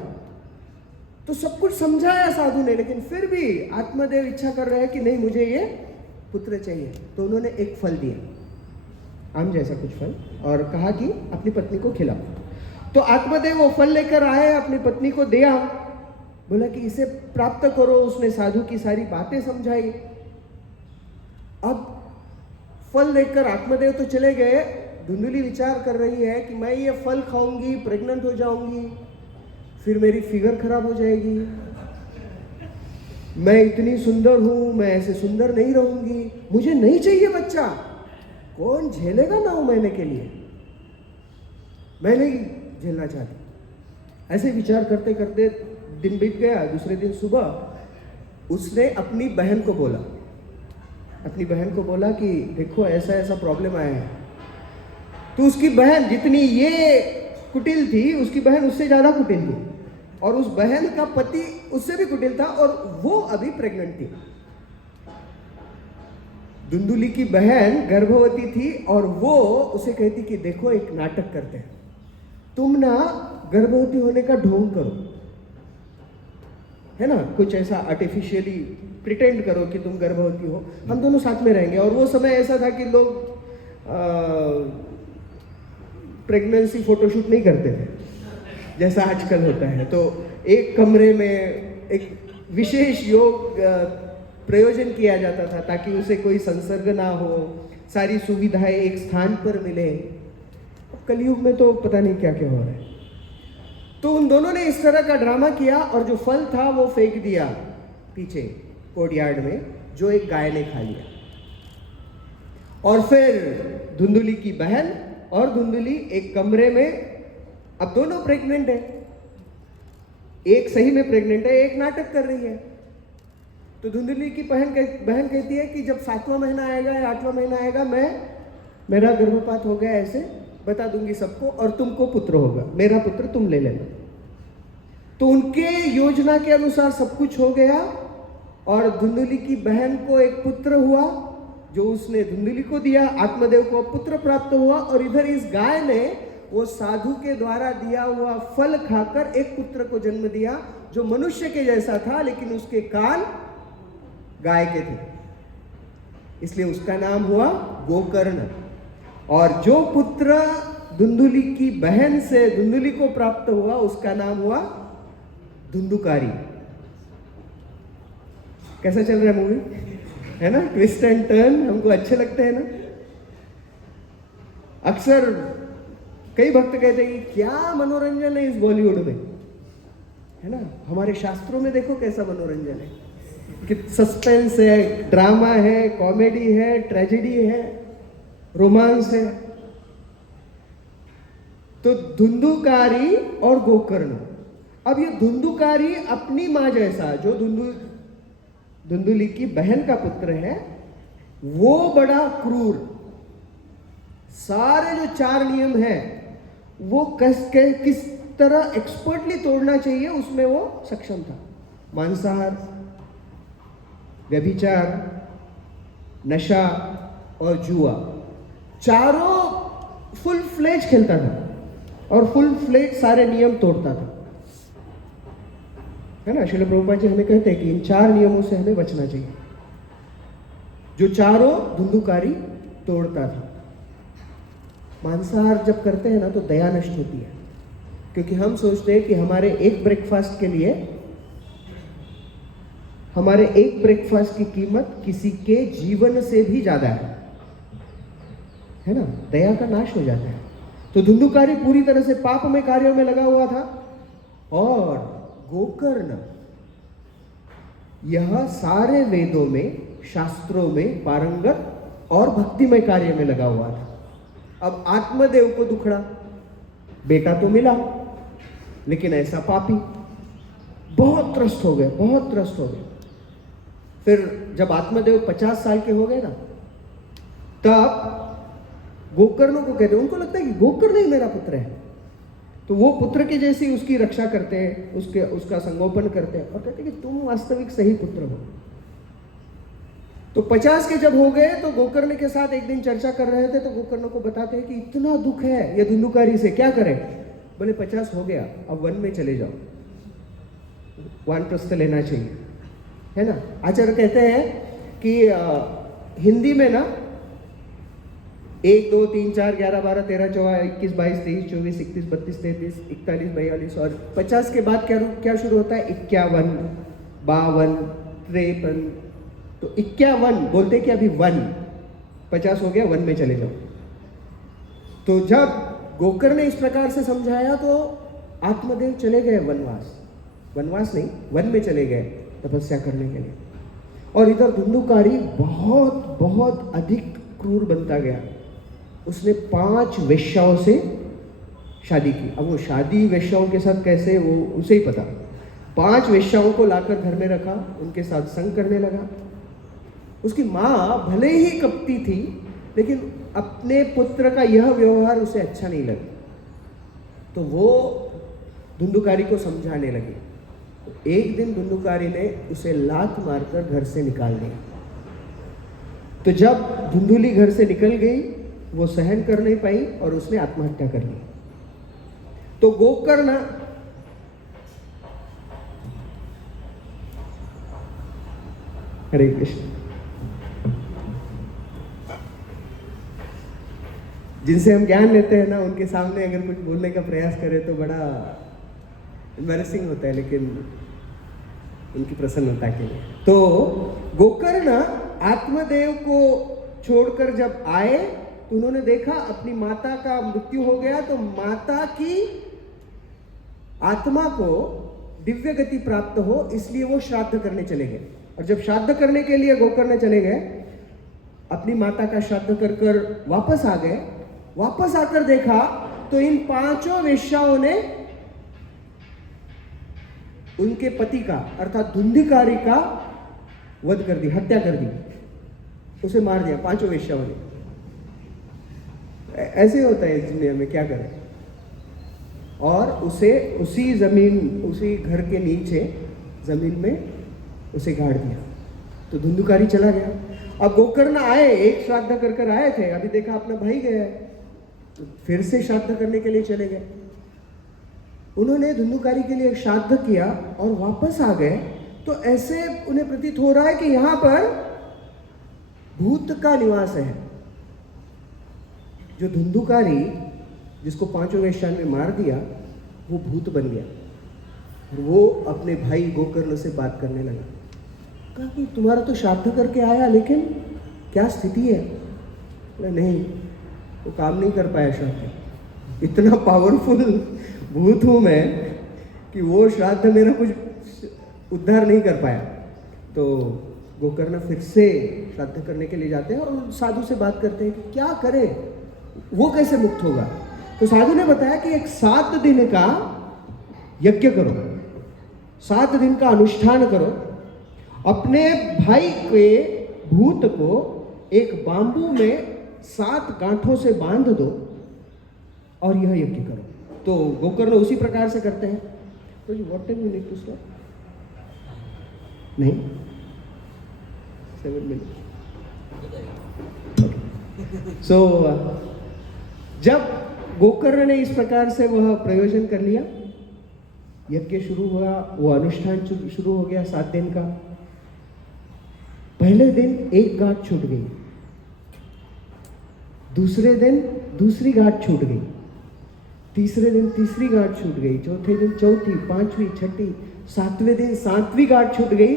तो सब कुछ समझाया साधु ने, लेकिन फिर भी आत्मदेव इच्छा कर रहे हैं कि नहीं, मुझे ये पुत्र चाहिए। तो उन्होंने एक फल दिया, आम जैसा कुछ फल, और कहा कि अपनी पत्नी को खिलाओ। तो आत्मदेव वो फल लेकर आए, अपनी पत्नी को दिया, बोला कि इसे प्राप्त करो। उसने साधु की सारी बातें समझाई। अब फल लेकर आत्मदेव तो चले गए। धुंधुली विचार कर रही है कि मैं ये फल खाऊंगी, प्रेग्नेंट हो जाऊंगी, फिर मेरी फिगर खराब हो जाएगी, मैं इतनी सुंदर हूं, मैं ऐसे सुंदर नहीं रहूंगी, मुझे नहीं चाहिए बच्चा, कौन झेलेगा 9 महीने के लिए, मैं नहीं झेलना चाहती। ऐसे विचार करते करते दिन बीत गया। दूसरे दिन सुबह उसने अपनी बहन को बोला कि देखो ऐसा ऐसा प्रॉब्लम आया है। तो उसकी बहन, जितनी ये कुटिल थी, उसकी बहन उससे ज्यादा कुटिल थी, और उस बहन का पति उससे भी कुटिल था, और वो अभी प्रेग्नेंट थी। धुंधुली की बहन गर्भवती थी और वो उसे कहती कि देखो एक नाटक करते हैं, तुम ना गर्भवती होने का ढोंग करो, है ना, कुछ ऐसा आर्टिफिशियली प्रिटेंड करो कि तुम गर्भवती हो, हम दोनों साथ में रहेंगे। और वो समय ऐसा था कि लोग प्रेगनेंसी फोटोशूट नहीं करते थे जैसा आजकल होता है। तो एक कमरे में एक विशेष योग प्रयोजन किया जाता था ताकि उसे कोई संसर्ग ना हो, सारी सुविधाएं एक स्थान पर मिले। कलयुग में तो पता नहीं क्या क्या हो रहा है। तो उन दोनों ने इस तरह का ड्रामा किया और जो फल था वो फेंक दिया पीछे कोर्टयार्ड में, जो एक गाय ने खा लिया। और फिर धुंधुली की बहन और धुंधुली एक कमरे में अब दोनों प्रेग्नेंट है, एक सही में प्रेग्नेंट है, एक नाटक कर रही है। तो धुंधली की बहन कहती है कि जब 7वां महीना आएगा या 8वां महीना आएगा, मेरा गर्भपात हो गया ऐसे बता दूंगी सबको, और तुमको पुत्र होगा, मेरा पुत्र तुम ले लेना। तो उनके योजना के अनुसार सब कुछ हो गया, और धुंधली की बहन को एक पुत्र हुआ जो उसने धुंधली को दिया। आत्मदेव को पुत्र प्राप्त हुआ, और इधर इस गाय ने वो साधु के द्वारा दिया हुआ फल खाकर एक पुत्र को जन्म दिया जो मनुष्य के जैसा था, लेकिन उसके कान गाय के थे, इसलिए उसका नाम हुआ गोकर्ण। और जो पुत्र धुंधली की बहन से धुंधली को प्राप्त हुआ उसका नाम हुआ धुंधुकारी। कैसा चल रहा है मूवी, है ना? ट्विस्ट एंड टर्न हमको अच्छे लगते हैं ना। अक्सर कई भक्त कहते हैं कि क्या मनोरंजन है इस बॉलीवुड में, है ना? हमारे शास्त्रों में देखो कैसा मनोरंजन है, कि सस्पेंस है, ड्रामा है, कॉमेडी है, ट्रेजेडी है, रोमांस है। तो धुंधुकारी और गोकर्ण। अब ये धुंधुकारी अपनी मां जैसा, जो धुंधुली की बहन का पुत्र है, वो बड़ा क्रूर, सारे जो 4 नियम है वो किस तरह एक्सपर्टली तोड़ना चाहिए उसमें वो सक्षम था। मांसाहार, व्यभिचार, नशा और जुआ, चारों फुल फ्लेज खेलता था और फुल फ्लेज सारे नियम तोड़ता था, है ना? श्रील प्रभुपाद जी हमें कहते हैं कि इन 4 नियमों से हमें बचना चाहिए, जो चारों धुंधुकारी तोड़ता था। मांसाहार जब करते हैं ना तो दया नष्ट होती है, क्योंकि हम सोचते हैं कि हमारे एक ब्रेकफास्ट की कीमत किसी के जीवन से भी ज्यादा है ना? दया का नाश हो जाता है। तो धुंधुकारी पूरी तरह से पाप में कार्यों में लगा हुआ था, और गोकर्ण यह सारे वेदों में, शास्त्रों में पारंगत और भक्तिमय कार्य में लगा हुआ था। अब आत्मदेव को दुखड़ा, बेटा तो मिला लेकिन ऐसा पापी, बहुत त्रस्त हो गए। फिर जब आत्मदेव 50 साल के हो गए ना, तब गोकर्ण को कहते हैं, उनको लगता है कि गोकर्ण ही मेरा पुत्र है, तो वो पुत्र की जैसी उसकी रक्षा करते हैं, उसका संगोपन करते हैं, और कहते हैं कि तुम वास्तविक सही पुत्र हो। तो 50 के जब हो गए तो गोकर्ण के साथ एक दिन चर्चा कर रहे थे, तो गोकर्ण को बताते हैं कि इतना दुख है ये धुंधुकारी से, क्या करें? बोले 50 हो गया, अब वन में चले जाओ, वानप्रस्थ लेना चाहिए, है ना? आचार्य कहते हैं कि हिंदी में ना 1, 2, 3, 4, 11, 12, 13, 14, 21, 22, 23, 24, 31, 32, 33, 41, 42 और 50 के बाद क्या शुरू होता है? 51, 52, 53। तो 51 बोलते कि अभी 50 हो गया, 1 में चले जाओ। तो जब गोकर्ण ने इस प्रकार से समझाया तो आत्मदेव चले गए वनवास नहीं, 1 में चले गए तपस्या करने के लिए। और इधर धुंधुकारी बहुत अधिक क्रूर बनता गया। उसने 5 वेश्याओं से शादी की। अब वो शादी वेश्याओं के साथ कैसे, वो उसे ही पता। 5 वेश्याओं को लाकर घर में रखा, उनके साथ संग करने लगा। उसकी माँ भले ही कपटी थी, लेकिन अपने पुत्र का यह व्यवहार उसे अच्छा नहीं लगा, तो वो धुंधुकारी को समझाने लगी। तो एक दिन धुंधुकारी ने उसे लात मारकर घर से निकाल दिया। तो जब धुंधुली घर से निकल गई, वो सहन कर नहीं पाई और उसने आत्महत्या कर ली। तो गोकर्ण हरे कृष्ण, जिनसे हम ज्ञान लेते हैं ना, उनके सामने अगर कुछ बोलने का प्रयास करें तो बड़ा एम्बैरेसिंग होता है, लेकिन उनकी प्रसन्नता के लिए। तो गोकर्ण आत्मदेव को छोड़कर जब आए तो उन्होंने देखा अपनी माता का मृत्यु हो गया, तो माता की आत्मा को दिव्य गति प्राप्त हो, इसलिए वो श्राद्ध करने चले गए। और जब श्राद्ध करने के लिए गोकर्ण चले गए, अपनी माता का श्राद्ध कर वापस आ गए। वापस आकर देखा तो इन 5 वेश्याओं ने उनके पति का अर्थात धुंधिकारी का वध कर दी, हत्या कर दी, उसे मार दिया 5 वेश्याओं ने। ऐसे होता है इस दुनिया में, क्या करें। और उसे उसी जमीन, उसी घर के नीचे जमीन में उसे गाड़ दिया। तो धुंधुकारी चला गया। अब गोकर्ण आए, एक श्राद्ध कर कर आए थे, अभी देखा अपना भाई गया है, तो फिर से श्राद्ध करने के लिए चले गए। उन्होंने धुंधुकारी के लिए एक श्राद्ध किया और वापस आ गए, तो ऐसे उन्हें प्रतीत हो रहा है कि यहां पर भूत का निवास है। जो धुंधुकारी जिसको 5 वेश्याओं ने मार दिया, वो भूत बन गया। और वो अपने भाई गोकर्ण से बात करने लगा। कहा कि तुम्हारा तो श्राद्ध करके आया, लेकिन क्या स्थिति है? नहीं, वो काम नहीं कर पाया श्राद्ध। इतना पावरफुल भूत हूं मैं कि वो श्राद्ध मेरा कुछ उद्धार नहीं कर पाया। तो गोकर्ण फिर से श्राद्ध करने के लिए जाते हैं और साधु से बात करते हैं कि क्या करें, वो कैसे मुक्त होगा। तो साधु ने बताया कि एक 7 दिन का यज्ञ करो, 7 दिन का अनुष्ठान करो, अपने भाई के भूत को एक बांबू में 7 गांठों से बांध दो और यह यज्ञ करो। तो गोकर्ण उसी प्रकार से करते हैं। तो what time you need to stop? नहीं, 7 मिनट। सो जब गोकर्ण ने इस प्रकार से वह प्रयोजन कर लिया, यज्ञ शुरू हुआ, वो अनुष्ठान शुरू हो गया 7 दिन का। पहले दिन एक गांठ छूट गई, दूसरे दिन दूसरी गांठ छूट गई, तीसरे दिन तीसरी गांठ छूट गई, चौथे दिन चौथी, 5वीं, 6ठी, 7वें दिन 7वीं गांठ छूट गई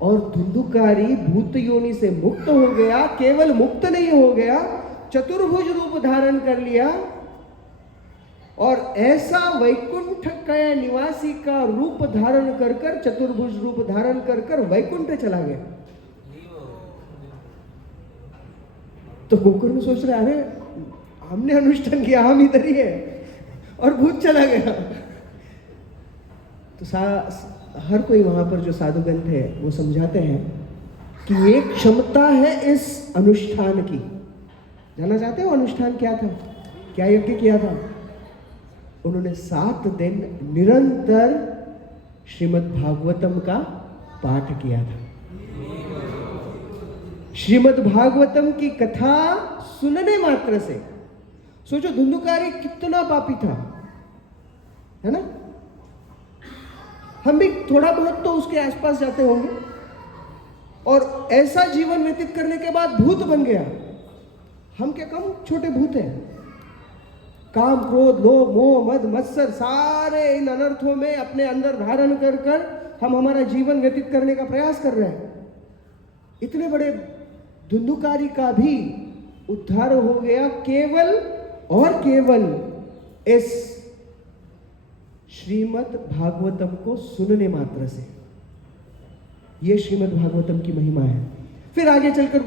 और धुंधुकारी भूत योनि से मुक्त हो गया। केवल मुक्त नहीं हो गया, चतुर्भुज रूप धारण कर लिया और ऐसा वैकुंठ का निवासी का रूप धारण कर कर, चतुर्भुज रूप धारण कर कर वैकुंठ चला गया। तो गोकर्ण सोच रहे, अरे हमने अनुष्ठान किया, हम इधर ही है और भूत चला गया। तो हर कोई वहां पर जो साधुगण थे वो समझाते हैं कि एक क्षमता है इस अनुष्ठान की। जानना चाहते हो अनुष्ठान क्या था, क्या यज्ञ किया था? उन्होंने 7 दिन निरंतर श्रीमद् भागवतम का पाठ किया था। श्रीमद् भागवतम की कथा सुनने मात्र से, सोचो धुंधुकारी कितना पापी था, है ना? हम भी थोड़ा बहुत तो उसके आसपास जाते होंगे और ऐसा जीवन व्यतीत करने के बाद भूत बन गया। हम क्या कम छोटे भूत हैं? काम, क्रोध, लोभ, मोह, मद, मत्सर, सारे इन अनर्थों में अपने अंदर धारण कर कर हम हमारा जीवन व्यतीत करने का प्रयास कर रहे हैं। इतने बड़े धुंधुकारी का भी उद्धार हो गया केवल और केवल इस श्रीमद् भागवतम को सुनने मात्र से। यह श्रीमद् भागवतम की महिमा है। फिर आगे चलकर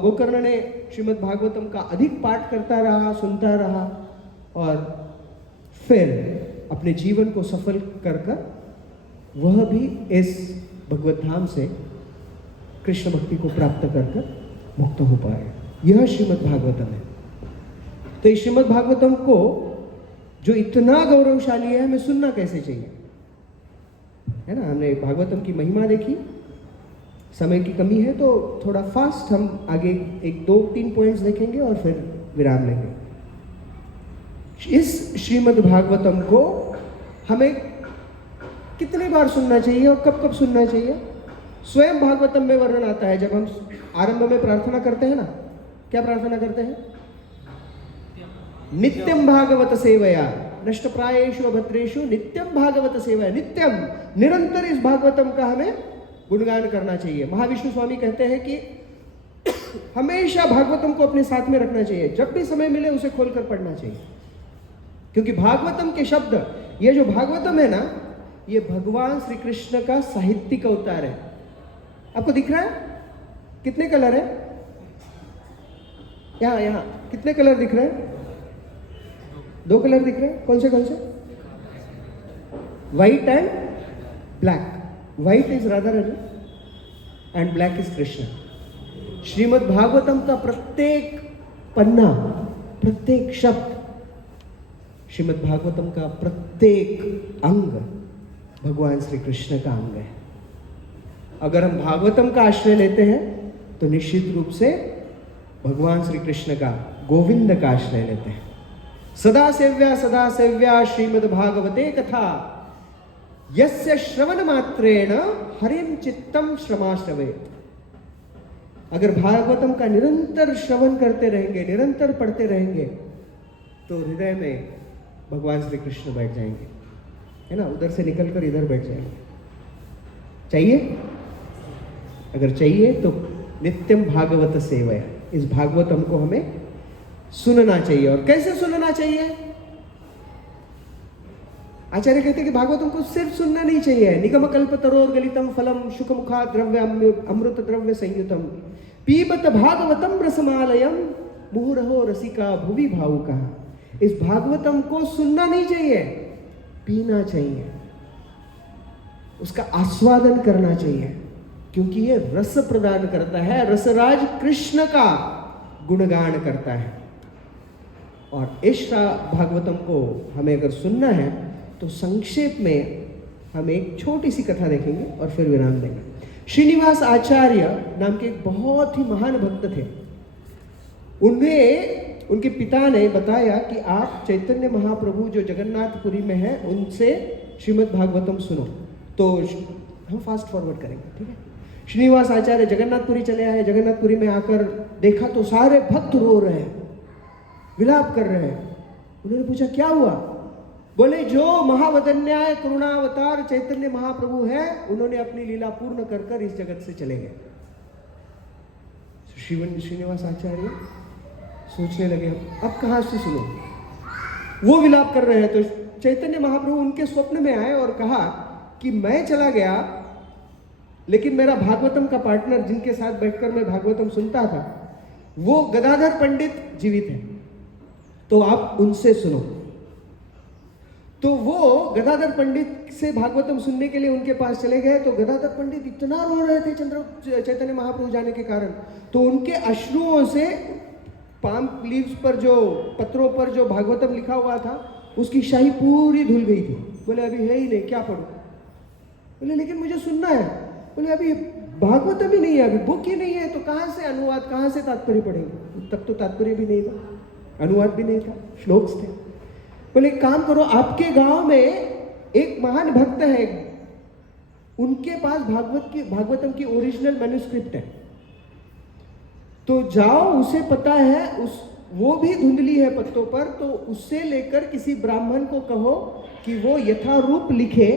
गोकर्ण ने श्रीमद् भागवतम का अधिक पाठ करता रहा, सुनता रहा और फिर अपने जीवन को सफल कर कर वह भी इस भगवत धाम से कृष्ण भक्ति को प्राप्त कर कर मुक्त हो पाए। यह श्रीमद् भागवतम है। तो इस श्रीमद् भागवतम को जो इतना गौरवशाली है, हमें सुनना कैसे चाहिए, है ना? हमने भागवतम की महिमा देखी, समय की कमी है तो थोड़ा फास्ट हम आगे 1, 2, 3 पॉइंट्स देखेंगे और फिर विराम लेंगे। इस श्रीमद् भागवतम को हमें कितनी बार सुनना चाहिए और कब कब सुनना चाहिए? स्वयं भागवतम में वर्णन आता है। जब हम आरंभ में प्रार्थना करते हैं ना, क्या प्रार्थना करते हैं? नित्यम भागवत सेवया नष्टप्रायेषु अभद्रेषु नित्यम भागवत सेवया। नित्यम, निरंतर इस भागवतम का हमें गुणगान करना चाहिए। महाविष्णु स्वामी कहते हैं कि हमेशा भागवतम को अपने साथ में रखना चाहिए, जब भी समय मिले उसे खोलकर पढ़ना चाहिए। क्योंकि भागवतम के शब्द, ये जो भागवतम है ना, ये भगवान श्री कृष्ण का साहित्यिक अवतार है। आपको दिख रहा है कितने कलर है? यहाँ कितने कलर दिख रहे हैं? 2 कलर दिख रहे हैं, कौन से? White and black. White is Radha Rani and black is Krishna. Shrimad Bhagavatam का प्रत्येक पन्ना, प्रत्येक शब्द, श्रीमद् भागवतम का प्रत्येक अंग भगवान श्री कृष्ण का अंग है. अगर हम भागवतम का आश्रय लेते हैं तो निश्चित रूप से भगवान श्री कृष्ण का, गोविंद का आश्रय लेते हैं. सदा सेव्या श्रीमद् भागवते कथा यस्य श्रवण मात्रेण हरिम चित्तम श्रमाश्रवेत. अगर भागवतम का निरंतर श्रवण करते रहेंगे, निरंतर पढ़ते रहेंगे, तो हृदय में भगवान श्री कृष्ण बैठ जाएंगे, है ना. उधर से निकलकर इधर बैठ जाएंगे. चाहिए? अगर चाहिए तो नित्यम भागवत सेवया, इस भागवतम को हमें सुनना चाहिए. और कैसे सुनना चाहिए? आचार्य कहते हैं कि भागवतम को सिर्फ सुनना नहीं चाहिए. निगम कल्प तरोर गलितम फलम शुक मुखा द्रव्य अमृत द्रव्य संयुतम पीबत भागवतम रसमालयम मुहुरहो रसिका भुवि भावुका. इस भागवतम को सुनना नहीं चाहिए, पीना चाहिए, उसका आस्वादन करना चाहिए, क्योंकि ये रस प्रदान करता है. रसराज कृष्ण का गुणगान करता है. और इस भागवतम को हमें अगर सुनना है तो संक्षेप में हम एक छोटी सी कथा देखेंगे और फिर विराम देंगे. श्रीनिवास आचार्य नाम के एक बहुत ही महान भक्त थे. उन्हें उनके पिता ने बताया कि आप चैतन्य महाप्रभु जो जगन्नाथपुरी में है उनसे श्रीमद् भागवतम सुनो. तो हम फास्ट फॉरवर्ड करेंगे, ठीक है. श्रीनिवास आचार्य जगन्नाथपुरी चले आए. जगन्नाथपुरी में आकर देखा तो सारे भक्त रो रहे हैं, विलाप कर रहे हैं. उन्होंने पूछा क्या हुआ? बोले जो महावदन्याय करुणावतार चैतन्य महाप्रभु है, उन्होंने अपनी लीला पूर्ण कर कर इस जगत से चले गए. श्रीनिवास आचार्य सोचने लगे अब कहां से सुनो. वो विलाप कर रहे हैं तो चैतन्य महाप्रभु उनके स्वप्न में आए और कहा कि मैं चला गया, लेकिन मेरा भागवतम का पार्टनर जिनके साथ बैठकर मैं भागवतम सुनता था, वो गदाधर पंडित जीवित है, तो आप उनसे सुनो. तो वो गदाधर पंडित से भागवतम सुनने के लिए उनके पास चले गए. तो गदाधर पंडित इतना रो रहे थे चैतन्य महाप्रभु जाने के कारण, तो उनके अश्रुओं से पाम लीव्स पर, जो पत्रों पर जो भागवतम लिखा हुआ था, उसकी शाही पूरी धुल गई थी. बोले अभी है ही नहीं, क्या पढ़ूं? बोले लेकिन मुझे सुनना है. बोले अभी भागवतम ही नहीं है, अभी बुक ही नहीं है, तो कहाँ से अनुवाद, कहाँ से तात्पर्य पढ़ेंगे? तब तो तात्पर्य भी नहीं था, अनुवाद भी नहीं था, श्लोक्स थे. बोले एक काम करो, आपके गांव में एक महान भक्त है, उनके पास भागवतम की ओरिजिनल मैन्युस्क्रिप्ट है, तो जाओ, उसे पता है, वो भी धुंधली है पत्तों पर, तो उससे लेकर किसी ब्राह्मण को कहो कि वो यथारूप लिखे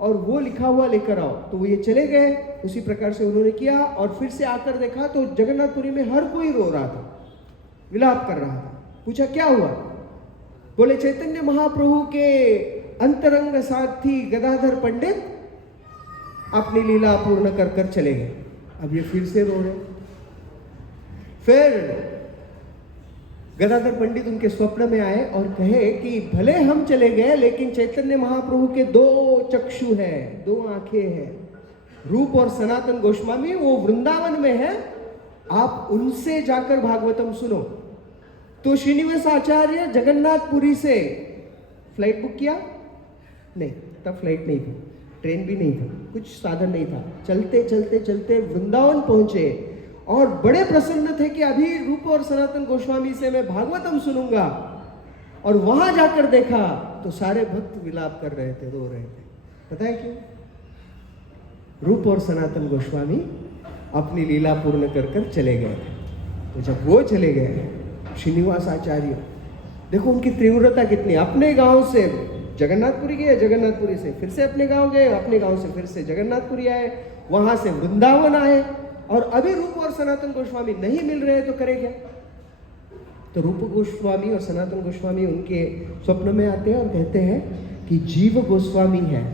और वो लिखा हुआ लेकर आओ. तो वो ये चले गए. उसी प्रकार से उन्होंने किया और फिर से आकर देखा तो जगन्नाथपुरी में हर कोई रो रहा था, विलाप कर रहा था. पूछा क्या हुआ? बोले चैतन्य महाप्रभु के अंतरंग साथी गदाधर पंडित अपनी लीला पूर्ण कर कर चले गए. अब ये फिर से रो रहे. फिर गदाधर पंडित उनके स्वप्न में आए और कहे कि भले हम चले गए, लेकिन चैतन्य महाप्रभु के 2 चक्षु है, 2 आंखें हैं. रूप और सनातन गोस्वामी वो वृंदावन में है, आप उनसे जाकर भागवतम सुनो. तो श्रीनिवास आचार्य जगन्नाथपुरी से फ्लाइट बुक किया. नहीं, तब फ्लाइट नहीं थी, ट्रेन भी नहीं था, कुछ साधन नहीं था. चलते चलते चलते वृंदावन पहुंचे और बड़े प्रसन्न थे कि अभी रूप और सनातन गोस्वामी से मैं भागवतम सुनूंगा. और वहां जाकर देखा तो सारे भक्त विलाप कर रहे थे, रो रहे थे. पता है क्यों? रूप और सनातन गोस्वामी अपनी लीला पूर्ण कर कर चले गए थे. तो जब वो चले गए, श्रीनिवास आचार्य, देखो उनकी तीव्रता कितनी. अपने गांव से जगन्नाथपुरी गए, जगन्नाथपुरी से फिर से अपने गांव गए, अपने गांव से फिर से जगन्नाथपुरी आए, वहां से वृंदावन आए, और अभी रूप और सनातन गोस्वामी नहीं मिल रहे, तो करे क्या? तो रूप गोस्वामी और सनातन गोस्वामी उनके स्वप्न में आते हैं और कहते हैं कि जीव गोस्वामी है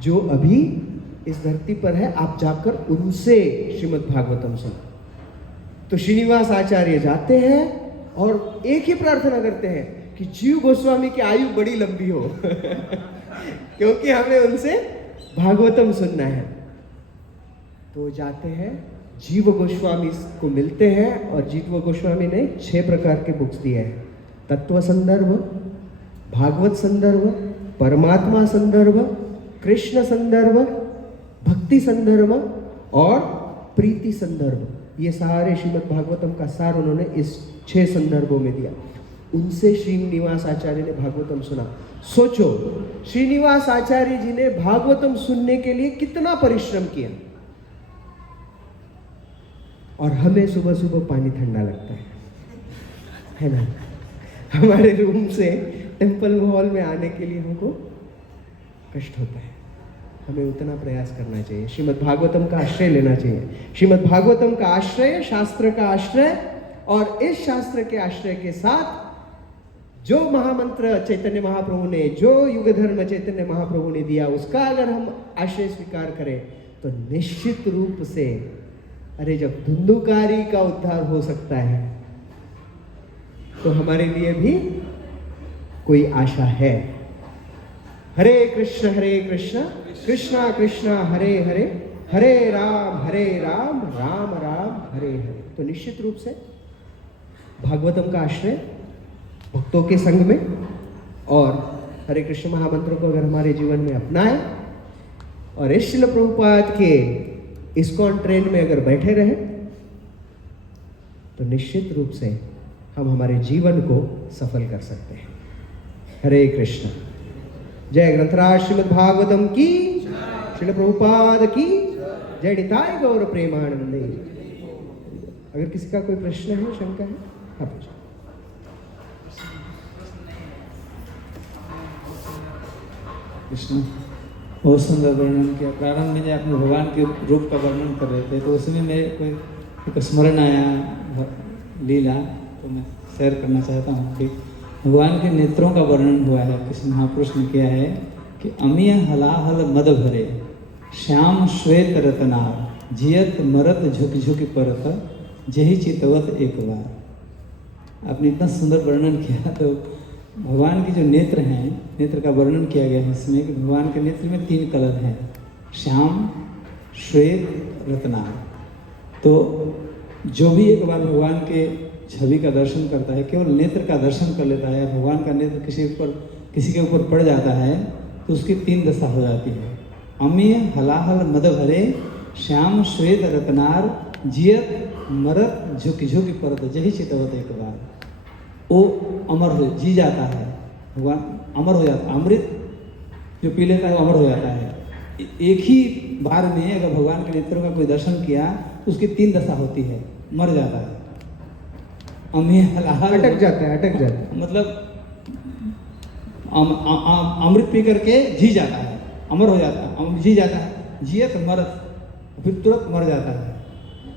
जो अभी इस धरती पर है, आप जाकर उनसे श्रीमद् भागवतम सुनो. तो श्रीनिवास आचार्य जाते हैं और एक ही प्रार्थना करते हैं कि जीव गोस्वामी की आयु बड़ी लंबी हो क्योंकि हमें उनसे भागवतम सुनना है। तो जाते हैं, जीव गोस्वामी को मिलते हैं, और जीव गोस्वामी ने 6 प्रकार के बुक्स दिए हैं। तत्व संदर्भ, भागवत संदर्भ, परमात्मा संदर्भ, कृष्ण संदर्भ, भक्ति संदर्भ और प्रीति संदर्भ। ये सारे श्रीमद् भागवतम का सार उन्होंने इस 6 संदर्भों में दिया। उनसे श्रीनिवास आचार्य ने भागवतम सुना। सोचो, श्रीनिवास आचार्य जी ने भागवतम सुनने के लिए कितना परिश्रम किया, और हमें सुबह सुबह पानी ठंडा लगता है ना। हमारे रूम से टेम्पल हॉल में आने के लिए हमको कष्ट होता है। हमें उतना प्रयास करना चाहिए, श्रीमद् भागवतम का आश्रय लेना चाहिए। श्रीमद् भागवतम का आश्रय, शास्त्र का आश्रय, और इस शास्त्र के आश्रय के साथ जो महामंत्र चैतन्य महाप्रभु ने, जो युग धर्म चैतन्य महाप्रभु ने दिया, उसका अगर हम आश्रय स्वीकार करें तो निश्चित रूप से, अरे जब धुंधुकारी का उद्धार हो सकता है तो हमारे लिए भी कोई आशा है। हरे कृष्ण कृष्ण कृष्ण हरे हरे, हरे राम राम राम हरे हरे। तो निश्चित रूप से भागवतम का आश्रय भक्तों के संग में, और हरे कृष्ण महामंत्रों को अगर हमारे जीवन में अपनाएं, और इस श्रील प्रभुपाद के इस्कॉन ट्रेन में अगर बैठे रहे, तो निश्चित रूप से हम हमारे जीवन को सफल कर सकते हैं। हरे कृष्ण। जय ग्रंथराज श्रीमद् भागवतम की, श्रील प्रभुपाद की जय। निताय गौर प्रेमानंदे। अगर किसी का कोई प्रश्न है, शंका है, हाँ पूछो। कृष्ण, बहुत सुंदर वर्णन किया। प्रारंभ में जब आपने भगवान के रूप का वर्णन कर रहे थे, तो उसमें मेरे को एक स्मरण आया लीला, तो मैं शेयर करना चाहता हूँ कि भगवान के नेत्रों का वर्णन हुआ है। किसी महापुरुष ने किया है कि अमीय हलाहल मद भरे, श्याम श्वेत रतनार, जियत मरत झुक झुक परत, जही चितवत एक बार। आपने इतना सुंदर वर्णन किया। तो भगवान की जो नेत्र हैं, नेत्र का वर्णन किया गया है इसमें कि भगवान के नेत्र में 3 कलर हैं, श्याम, श्वेत, रत्नार। तो जो भी एक बार भगवान के छवि का दर्शन करता है, केवल नेत्र का दर्शन कर लेता है, भगवान का नेत्र किसी के ऊपर पड़ जाता है, तो उसकी 3 दशा हो जाती है। अमीय हलाहल मद भरे, श्याम श्वेत रत्नार, जियत मरत झुक झुक परत, जही चितवत एक बार। वो अमर हो जी जाता है, भगवान अमर हो जाता है। अमृत जो पी लेता है वो अमर हो जाता है। एक ही बार में अगर भगवान के नेत्रों का कोई दर्शन किया तो उसकी 3 दशा होती है, मर जाता है, अटक जाता है, मतलब अमृत पी करके जी जाता है, अमर हो जाता है, जी जाता है, जियत मरत, फिर तुरंत मर जाता है,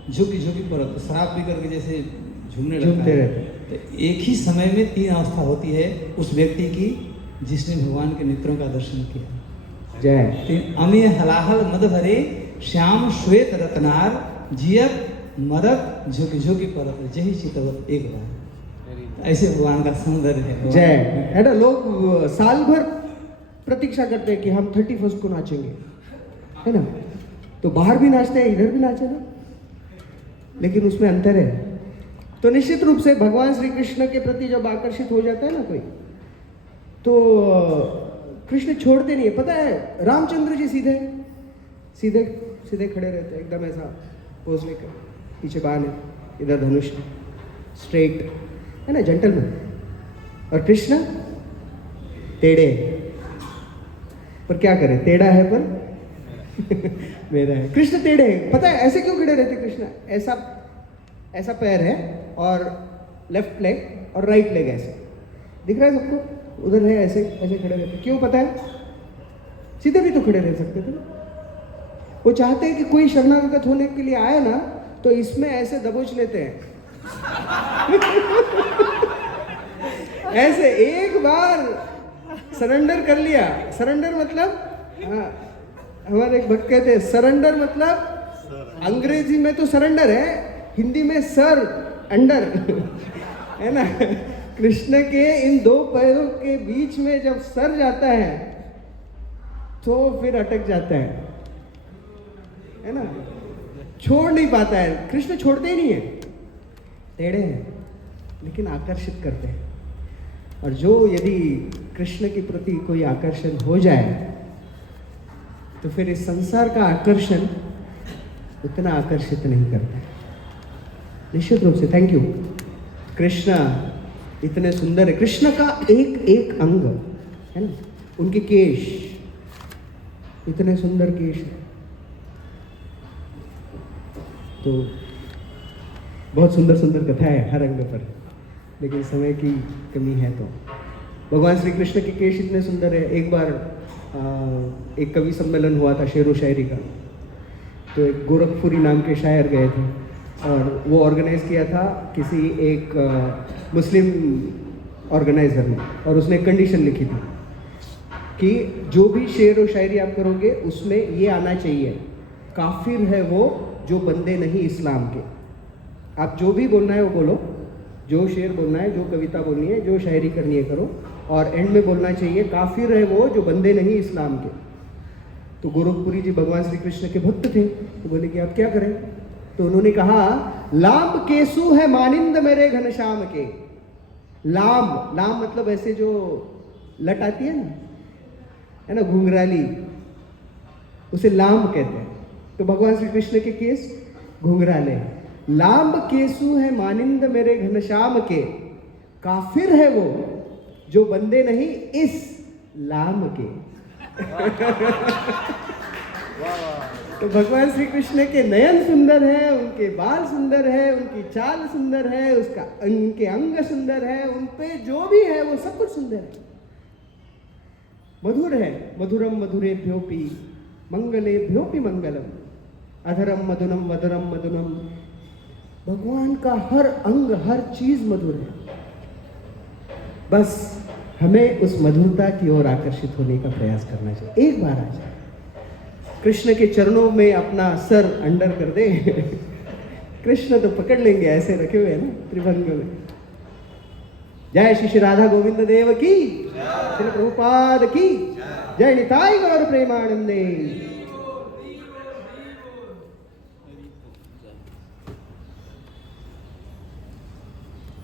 झुकी झुकी परत, शराब पी करके जैसे झूमने लगता है। तो एक ही समय में 3 अवस्था होती है उस व्यक्ति की जिसने भगवान के नेत्रों का दर्शन किया। जय। अमीय हलाहल मद भरे, श्याम श्वेत रत्नार, जियत मरत झुक झुकी परत, जही चितवत एक बार। ऐसे भगवान का सौंदर्य है। जय है ना। लोग साल भर प्रतीक्षा करते हैं कि हम 31 को नाचेंगे, है ना। तो बाहर भी नाचते हैं, इधर भी नाचे ना, लेकिन उसमें अंतर है। तो निश्चित रूप से भगवान श्री कृष्ण के प्रति जब आकर्षित हो जाता है ना कोई, तो कृष्ण छोड़ते नहीं है। पता है, रामचंद्र जी सीधे सीधे सीधे खड़े रहते हैं, एकदम ऐसा पोज लेकर, पीछे बाण है, इधर धनुष है, स्ट्रेट है ना, जेंटलमैन। और कृष्ण टेढ़े, पर क्या करे, टेढ़ा है पर मेरा है। कृष्ण टेढ़े है। पता है ऐसे क्यों खड़े रहते कृष्ण? ऐसा पैर है और लेफ्ट लेग और राइट लेग ऐसे दिख रहा है सबको, उधर है, ऐसे ऐसे खड़े रहते। क्यों पता है? सीधे भी तो खड़े रह सकते थे ना। वो चाहते हैं कि कोई शरणागत होने के लिए आए ना, तो इसमें ऐसे दबोच लेते हैं ऐसे एक बार सरेंडर कर लिया। सरेंडर मतलब, हाँ, हमारे एक भक्त कहते हैं सरेंडर मतलब अंग्रेजी में तो सरेंडर है, हिंदी में सर अंडर है ना। कृष्ण के इन दो पैरों के बीच में जब सर जाता है तो फिर अटक जाता है ना, छोड़ नहीं पाता है। कृष्ण छोड़ते ही नहीं है, टेढ़े हैं लेकिन आकर्षित करते हैं। और जो यदि कृष्ण के प्रति कोई आकर्षण हो जाए तो फिर इस संसार का आकर्षण उतना आकर्षित नहीं करता है, निश्चित रूप से। Thank you. कृष्ण इतने सुंदर है, कृष्ण का एक एक अंग है ना, उनके केश इतने सुंदर केश है। तो बहुत सुंदर सुंदर कथा है हर अंग पर, लेकिन समय की कमी है। तो भगवान श्री कृष्ण के केश इतने सुंदर है। एक बार एक कवि सम्मेलन हुआ था शेरो शायरी का, तो एक गोरखपुरी नाम के शायर गए थे और वो ऑर्गेनाइज किया था किसी एक मुस्लिम ऑर्गेनाइजर ने, और उसने एक कंडीशन लिखी थी कि जो भी शेर और शायरी आप करोगे उसमें ये आना चाहिए, काफिर है वो जो बंदे नहीं इस्लाम के। आप जो भी बोलना है वो बोलो, जो शेर बोलना है, जो कविता बोलनी है, जो शायरी करनी है करो, और एंड में बोलना चाहिए काफिर है वो जो बंदे नहीं इस्लाम के। तो गोरखपुरी जी भगवान श्री कृष्ण के भक्त थे, तो बोले कि आप क्या करें? तो उन्होंने कहा, लाम केसु है मानिंद मेरे घनश्याम के। लाम, लाम मतलब ऐसे जो लट आती है ना, है ना, घुंघराली, उसे लाम कहते हैं। तो भगवान श्री कृष्ण के केस घुंघराले। लाम केसु है मानिंद मेरे घनश्याम के, काफिर है वो जो बंदे नहीं इस लाम के। तो भगवान श्री कृष्ण के नयन सुंदर है, उनके बाल सुंदर है, उनकी चाल सुंदर है, उनके अंग सुंदर है, उन पे जो भी है वो सब कुछ सुंदर है, मधुर है। मधुरम मधुरेभ्योपि मंगलेभ्योपि मंगलम, अधरम मधुरम मधुरम मधुरम। भगवान का हर अंग हर चीज मधुर है। बस हमें उस मधुरता की ओर आकर्षित होने का प्रयास करना चाहिए। एक बार आ जाए, कृष्ण के चरणों में अपना सर अंडर कर दे। कृष्ण तो पकड़ लेंगे, ऐसे रखे हुए हैं ना त्रिभंग में। जय श्री राधा गोविंद देव की, श्री प्रभुपाद की जय। निताई गौर प्रेमानंदे।